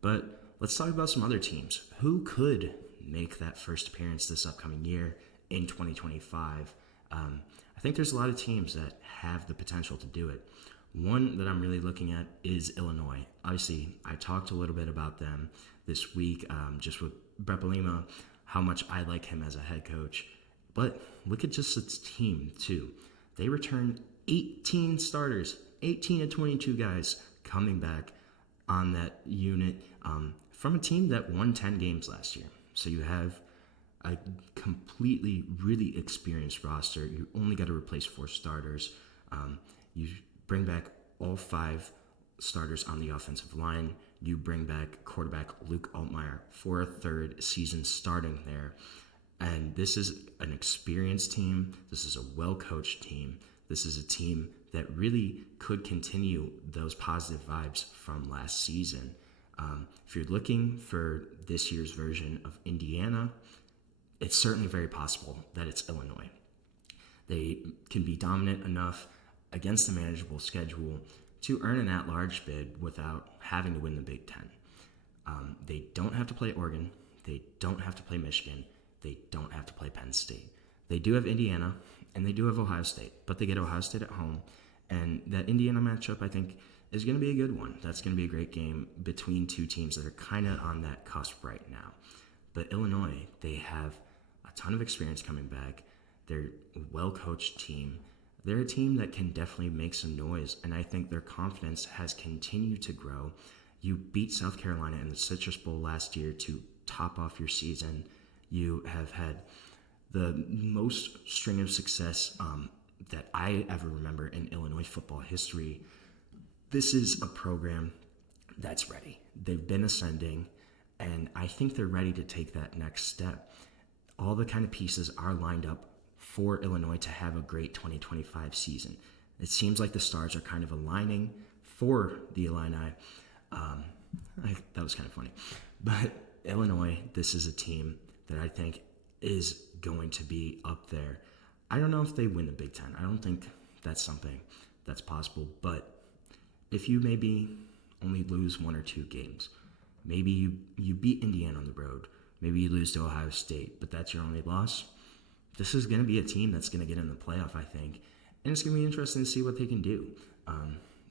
But let's talk about some other teams. Who could make that first appearance this upcoming year in 2025? I think there's a lot of teams that have the potential to do it. One that I'm really looking at is Illinois. Obviously, I talked a little bit about them this week, just with Brent Venables, how much I like him as a head coach. But look at just its team, too. They returned 18 starters, 18 of 22 guys coming back on that unit from a team that won 10 games last year. So you have a completely, really experienced roster. You only got to replace 4 starters. You bring back all 5 starters on the offensive line. You bring back quarterback Luke Altmaier for a 3rd season starting there. And this is an experienced team. This is a well-coached team. This is a team that really could continue those positive vibes from last season. If you're looking for this year's version of Indiana, it's certainly very possible that it's Illinois. They can be dominant enough against a manageable schedule to earn an at-large bid without having to win the Big Ten. They don't have to play Oregon. They don't have to play Michigan. They don't have to play Penn State. They do have Indiana, and they do have Ohio State, but they get Ohio State at home. And that Indiana matchup, I think, is going to be a good one. That's going to be a great game between 2 teams that are kind of on that cusp right now. But Illinois, they have a ton of experience coming back. They're a well-coached team. They're a team that can definitely make some noise, and I think their confidence has continued to grow. You beat South Carolina in the Citrus Bowl last year to top off your season. You have had the most string of success that I ever remember in Illinois football history. This is a program that's ready. They've been ascending, and I think they're ready to take that next step. All the kind of pieces are lined up for Illinois to have a great 2025 season. It seems like the stars are kind of aligning for the Illini. That was kind of funny. But Illinois, this is a team that I think is going to be up there. I don't know if they win the Big Ten. I don't think that's something that's possible. But if you maybe only lose 1 or 2 games, maybe you beat Indiana on the road, maybe you lose to Ohio State, but that's your only loss, this is going to be a team that's going to get in the playoff, I think. And it's going to be interesting to see what they can do.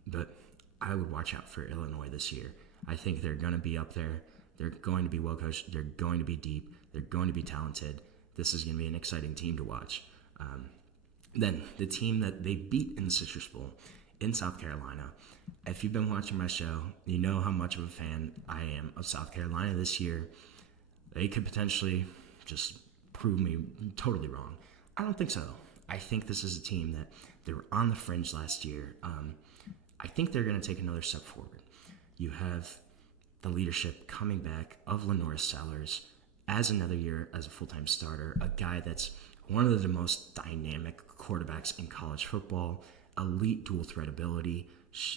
But I would watch out for Illinois this year. I think they're going to be up there. They're going to be well coached. They're going to be deep. They're going to be talented. This is going to be an exciting team to watch. Then the team that they beat in the Citrus Bowl in South Carolina. If you've been watching my show, you know how much of a fan I am of South Carolina this year. They could potentially just prove me totally wrong. I don't think so. I think this is a team that they were on the fringe last year. I think they're going to take another step forward. You have the leadership coming back of Lenore Sellers as another year as a full-time starter, a guy that's one of the most dynamic quarterbacks in college football, elite dual threat ability,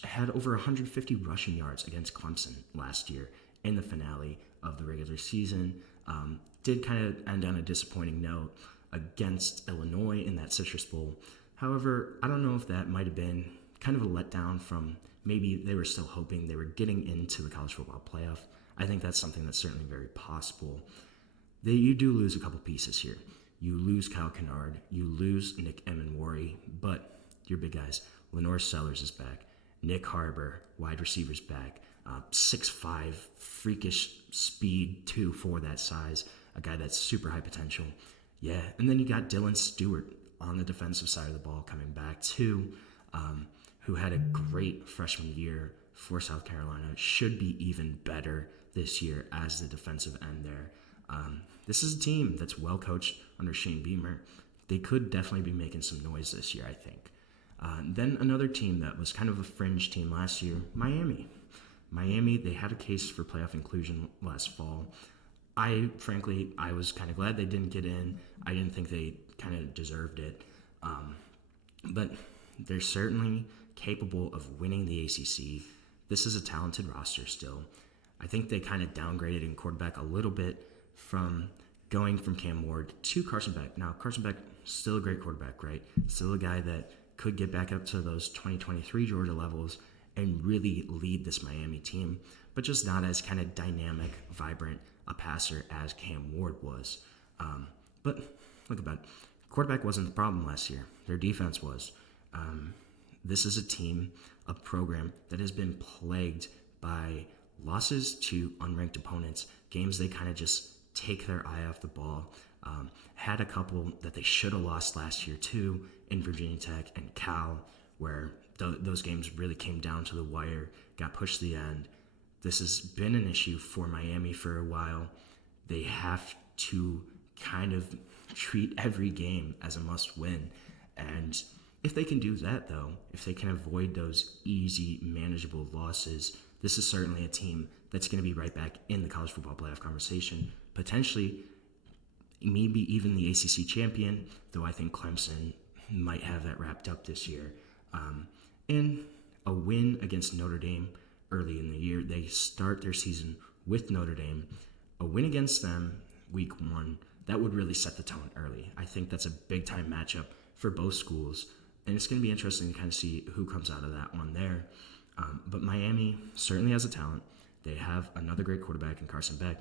had over 150 rushing yards against Clemson last year in the finale of the regular season. Did kind of end on a disappointing note against Illinois in that Citrus Bowl. However, I don't know if that might have been kind of a letdown from maybe they were still hoping they were getting into the college football playoff. I think that's something that's certainly very possible. You do lose a couple pieces here. You lose Kyle Kennard, you lose Nick Emenwari, but your big guys, Lenore Sellers is back, Nick Harbor, wide receivers back, 6'5", freakish speed too for that size, a guy that's super high potential. Yeah, and then you got Dylan Stewart on the defensive side of the ball coming back too, who had a great freshman year for South Carolina, should be even better this year as the defensive end there. This is a team that's well coached under Shane Beamer. They could definitely be making some noise this year, I think. Then another team that was kind of a fringe team last year, Miami. Miami, they had a case for playoff inclusion last fall. I was kind of glad they didn't get in. I didn't think they kind of deserved it. But they're certainly capable of winning the ACC. This is a talented roster still. I think they kind of downgraded in quarterback a little bit from going from Cam Ward to Carson Beck. Now, Carson Beck, still a great quarterback, right? Still a guy that could get back up to those 2023 Georgia levels and really lead this Miami team, but just not as kind of dynamic, vibrant a passer as Cam Ward was. But look about it. Quarterback wasn't the problem last year. Their defense was. This is a team, a program that has been plagued by losses to unranked opponents, games they kind of just take their eye off the ball. Had a couple that they should have lost last year too, in Virginia Tech and Cal, where those games really came down to the wire, got pushed to the end. This has been an issue for Miami for a while. They have to kind of treat every game as a must-win. And If they can do that, though, if they can avoid those easy, manageable losses, this is certainly a team that's going to be right back in the college football playoff conversation, potentially maybe even the ACC champion, though I think Clemson might have that wrapped up this year. And a win against Notre Dame early in the year. They start their season with Notre Dame. A win against them week 1, that would really set the tone early. I think that's a big-time matchup for both schools, and it's going to be interesting to kind of see who comes out of that one there. But Miami certainly has a talent. They have another great quarterback in Carson Beck.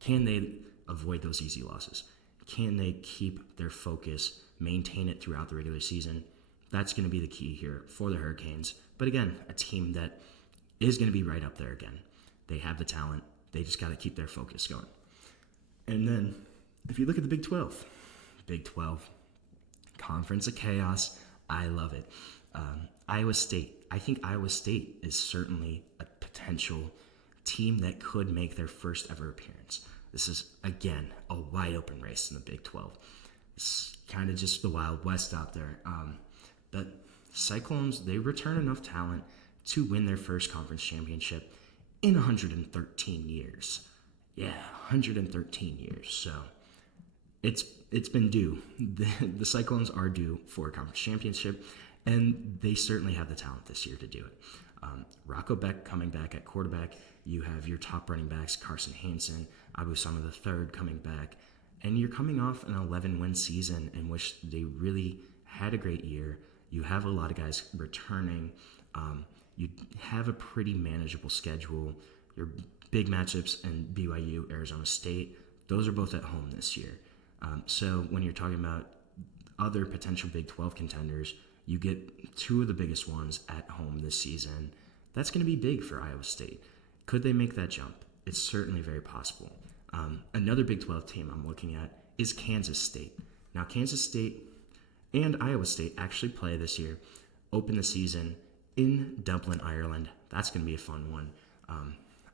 Can they avoid those easy losses? Can they keep their focus, maintain it throughout the regular season? That's going to be the key here for the Hurricanes. But again, a team that is going to be right up there again. They have the talent. They just got to keep their focus going. And then, if you look at the Big 12, Conference of Chaos, I love it. Iowa State. I think Iowa State is certainly a potential team that could make their first ever appearance. This is, again, a wide open race in the Big 12. It's kind of just the Wild West out there. But Cyclones, they return enough talent to win their first conference championship in 113 years. Yeah, 113 years. So it's been due. The Cyclones are due for a conference championship, and they certainly have the talent this year to do it. Rocco Beck coming back at quarterback. You have your top running backs, Carson Hansen, Abu Sama III coming back, and you're coming off an 11-win season in which they really had a great year. You have a lot of guys returning. You have a pretty manageable schedule. Your big matchups in BYU, Arizona State, those are both at home this year. So when you're talking about other potential Big 12 contenders, you get 2 of the biggest ones at home this season. That's going to be big for Iowa State. Could they make that jump? It's certainly very possible. Another Big 12 team I'm looking at is Kansas State. Now, Kansas State and Iowa State actually play this year, open the season in Dublin, Ireland. That's going to be a fun one.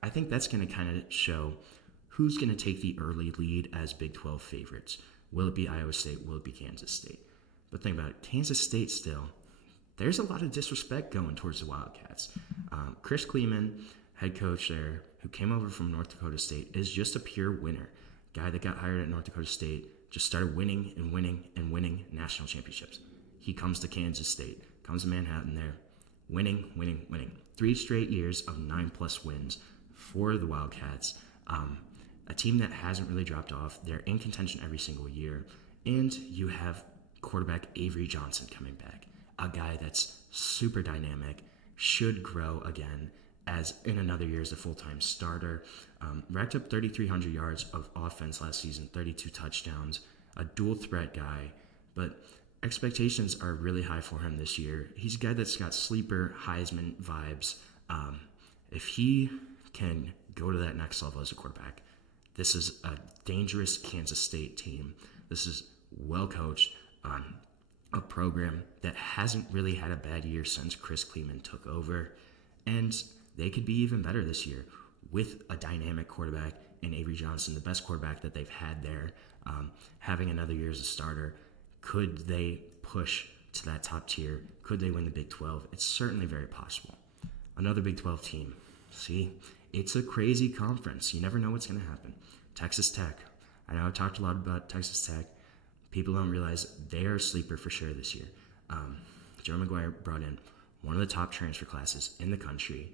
I think that's going to kind of show who's going to take the early lead as Big 12 favorites. Will it be Iowa State? Will it be Kansas State? But think about it. Kansas State still, there's a lot of disrespect going towards the Wildcats. Chris Kleeman, head coach there, who came over from North Dakota State, is just a pure winner. Guy that got hired at North Dakota State, just started winning and winning and winning national championships. He comes to Kansas State, comes to Manhattan there, winning. 3 straight years of 9+ wins for the Wildcats. A team that hasn't really dropped off. They're in contention every single year. And you have quarterback Avery Johnson coming back, a guy that's super dynamic, should grow again as in another year as a full-time starter. Racked up 3,300 yards of offense last season, 32 touchdowns, a dual threat guy, but expectations are really high for him this year. He's a guy that's got sleeper Heisman vibes. If he can go to that next level as a quarterback, this is a dangerous Kansas State team. This is well coached, a program that hasn't really had a bad year since Chris Kleeman took over, and they could be even better this year with a dynamic quarterback in Avery Johnson, the best quarterback that they've had there, having another year as a starter. Could they push to that top tier? Could they win the Big 12? It's certainly very possible. Another Big 12 team. See, it's a crazy conference. You never know what's going to happen. Texas Tech. I know I've talked a lot about Texas Tech. People don't realize they're a sleeper for sure this year. Joe McGuire brought in one of the top transfer classes in the country.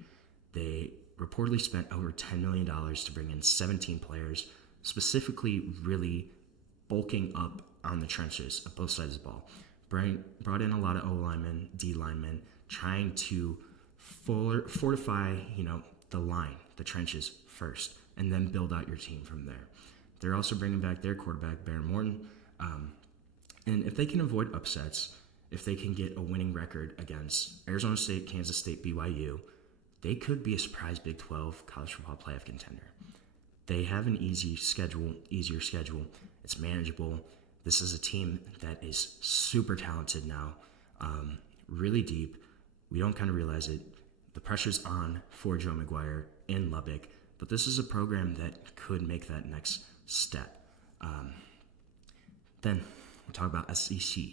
They reportedly spent over $10 million to bring in 17 players, specifically really bulking up on the trenches of both sides of the ball. Brought in a lot of O linemen, D linemen, trying to fortify, the line, the trenches first, and then build out your team from there. They're also bringing back their quarterback, Baron Morton. And if they can avoid upsets, if they can get a winning record against Arizona State, Kansas State, BYU, they could be a surprise Big 12 college football playoff contender. They have an easier schedule. It's manageable. This is a team that is super talented now, really deep. We don't kind of realize it. The pressure's on for Joe McGuire in Lubbock, but this is a program that could make that next step. Then we'll talk about SEC.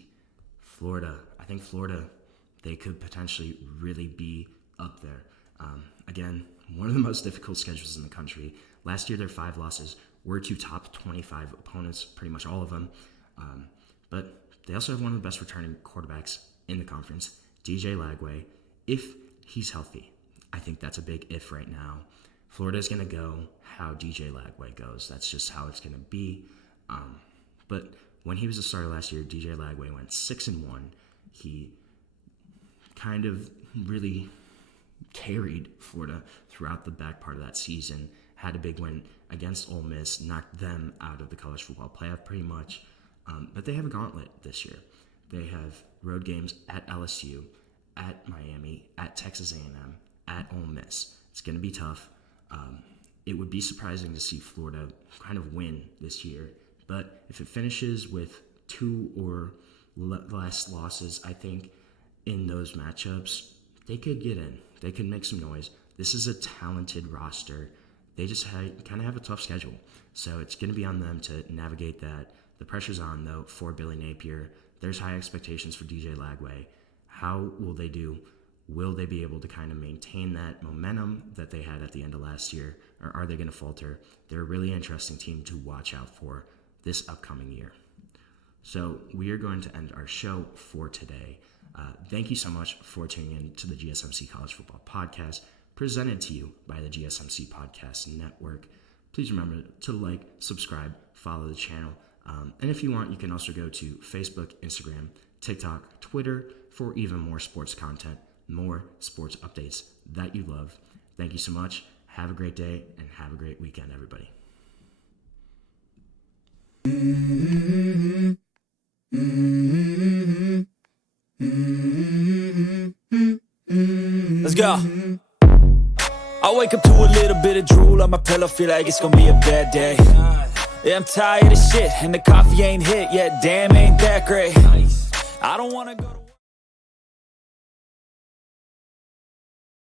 Florida, I think Florida, they could potentially really be up there. Again, one of the most difficult schedules in the country. Last year, their 5 losses were to top 25 opponents, pretty much all of them. But they also have one of the best returning quarterbacks in the conference, DJ Lagway, if he's healthy. I think that's a big if right now. Florida's going to go how DJ Lagway goes. That's just how it's going to be. But when he was a starter last year, DJ Lagway went 6-1. He kind of really carried Florida throughout the back part of that season, had a big win against Ole Miss, knocked them out of the college football playoff pretty much. But they have a gauntlet this year. They have road games at LSU, at Miami, at Texas A&M, at Ole Miss. It's going to be tough. It would be surprising to see Florida kind of win this year. But if it finishes with 2 or less losses, I think in those matchups, they could get in. They could make some noise. This is a talented roster. They just kind of have a tough schedule. So it's going to be on them to navigate that. The pressure's on, though, for Billy Napier. There's high expectations for DJ Lagway. How will they do? Will they be able to kind of maintain that momentum that they had at the end of last year, or are they going to falter? They're a really interesting team to watch out for this upcoming year. So we are going to end our show for today. Thank you so much for tuning in to the GSMC College Football Podcast, presented to you by the GSMC Podcast Network. Please remember to like, subscribe, follow the channel. And if you want, you can also go to Facebook, Instagram, TikTok, Twitter for even more sports content, more sports updates that you love. Thank you so much. Have a great day and have a great weekend, everybody. Let's go. I wake up to a little bit of drool on my pillow, feel like it's gonna be a bad day. Yeah, I'm tired of shit, and the coffee ain't hit yet, damn, ain't that great. I don't wanna go to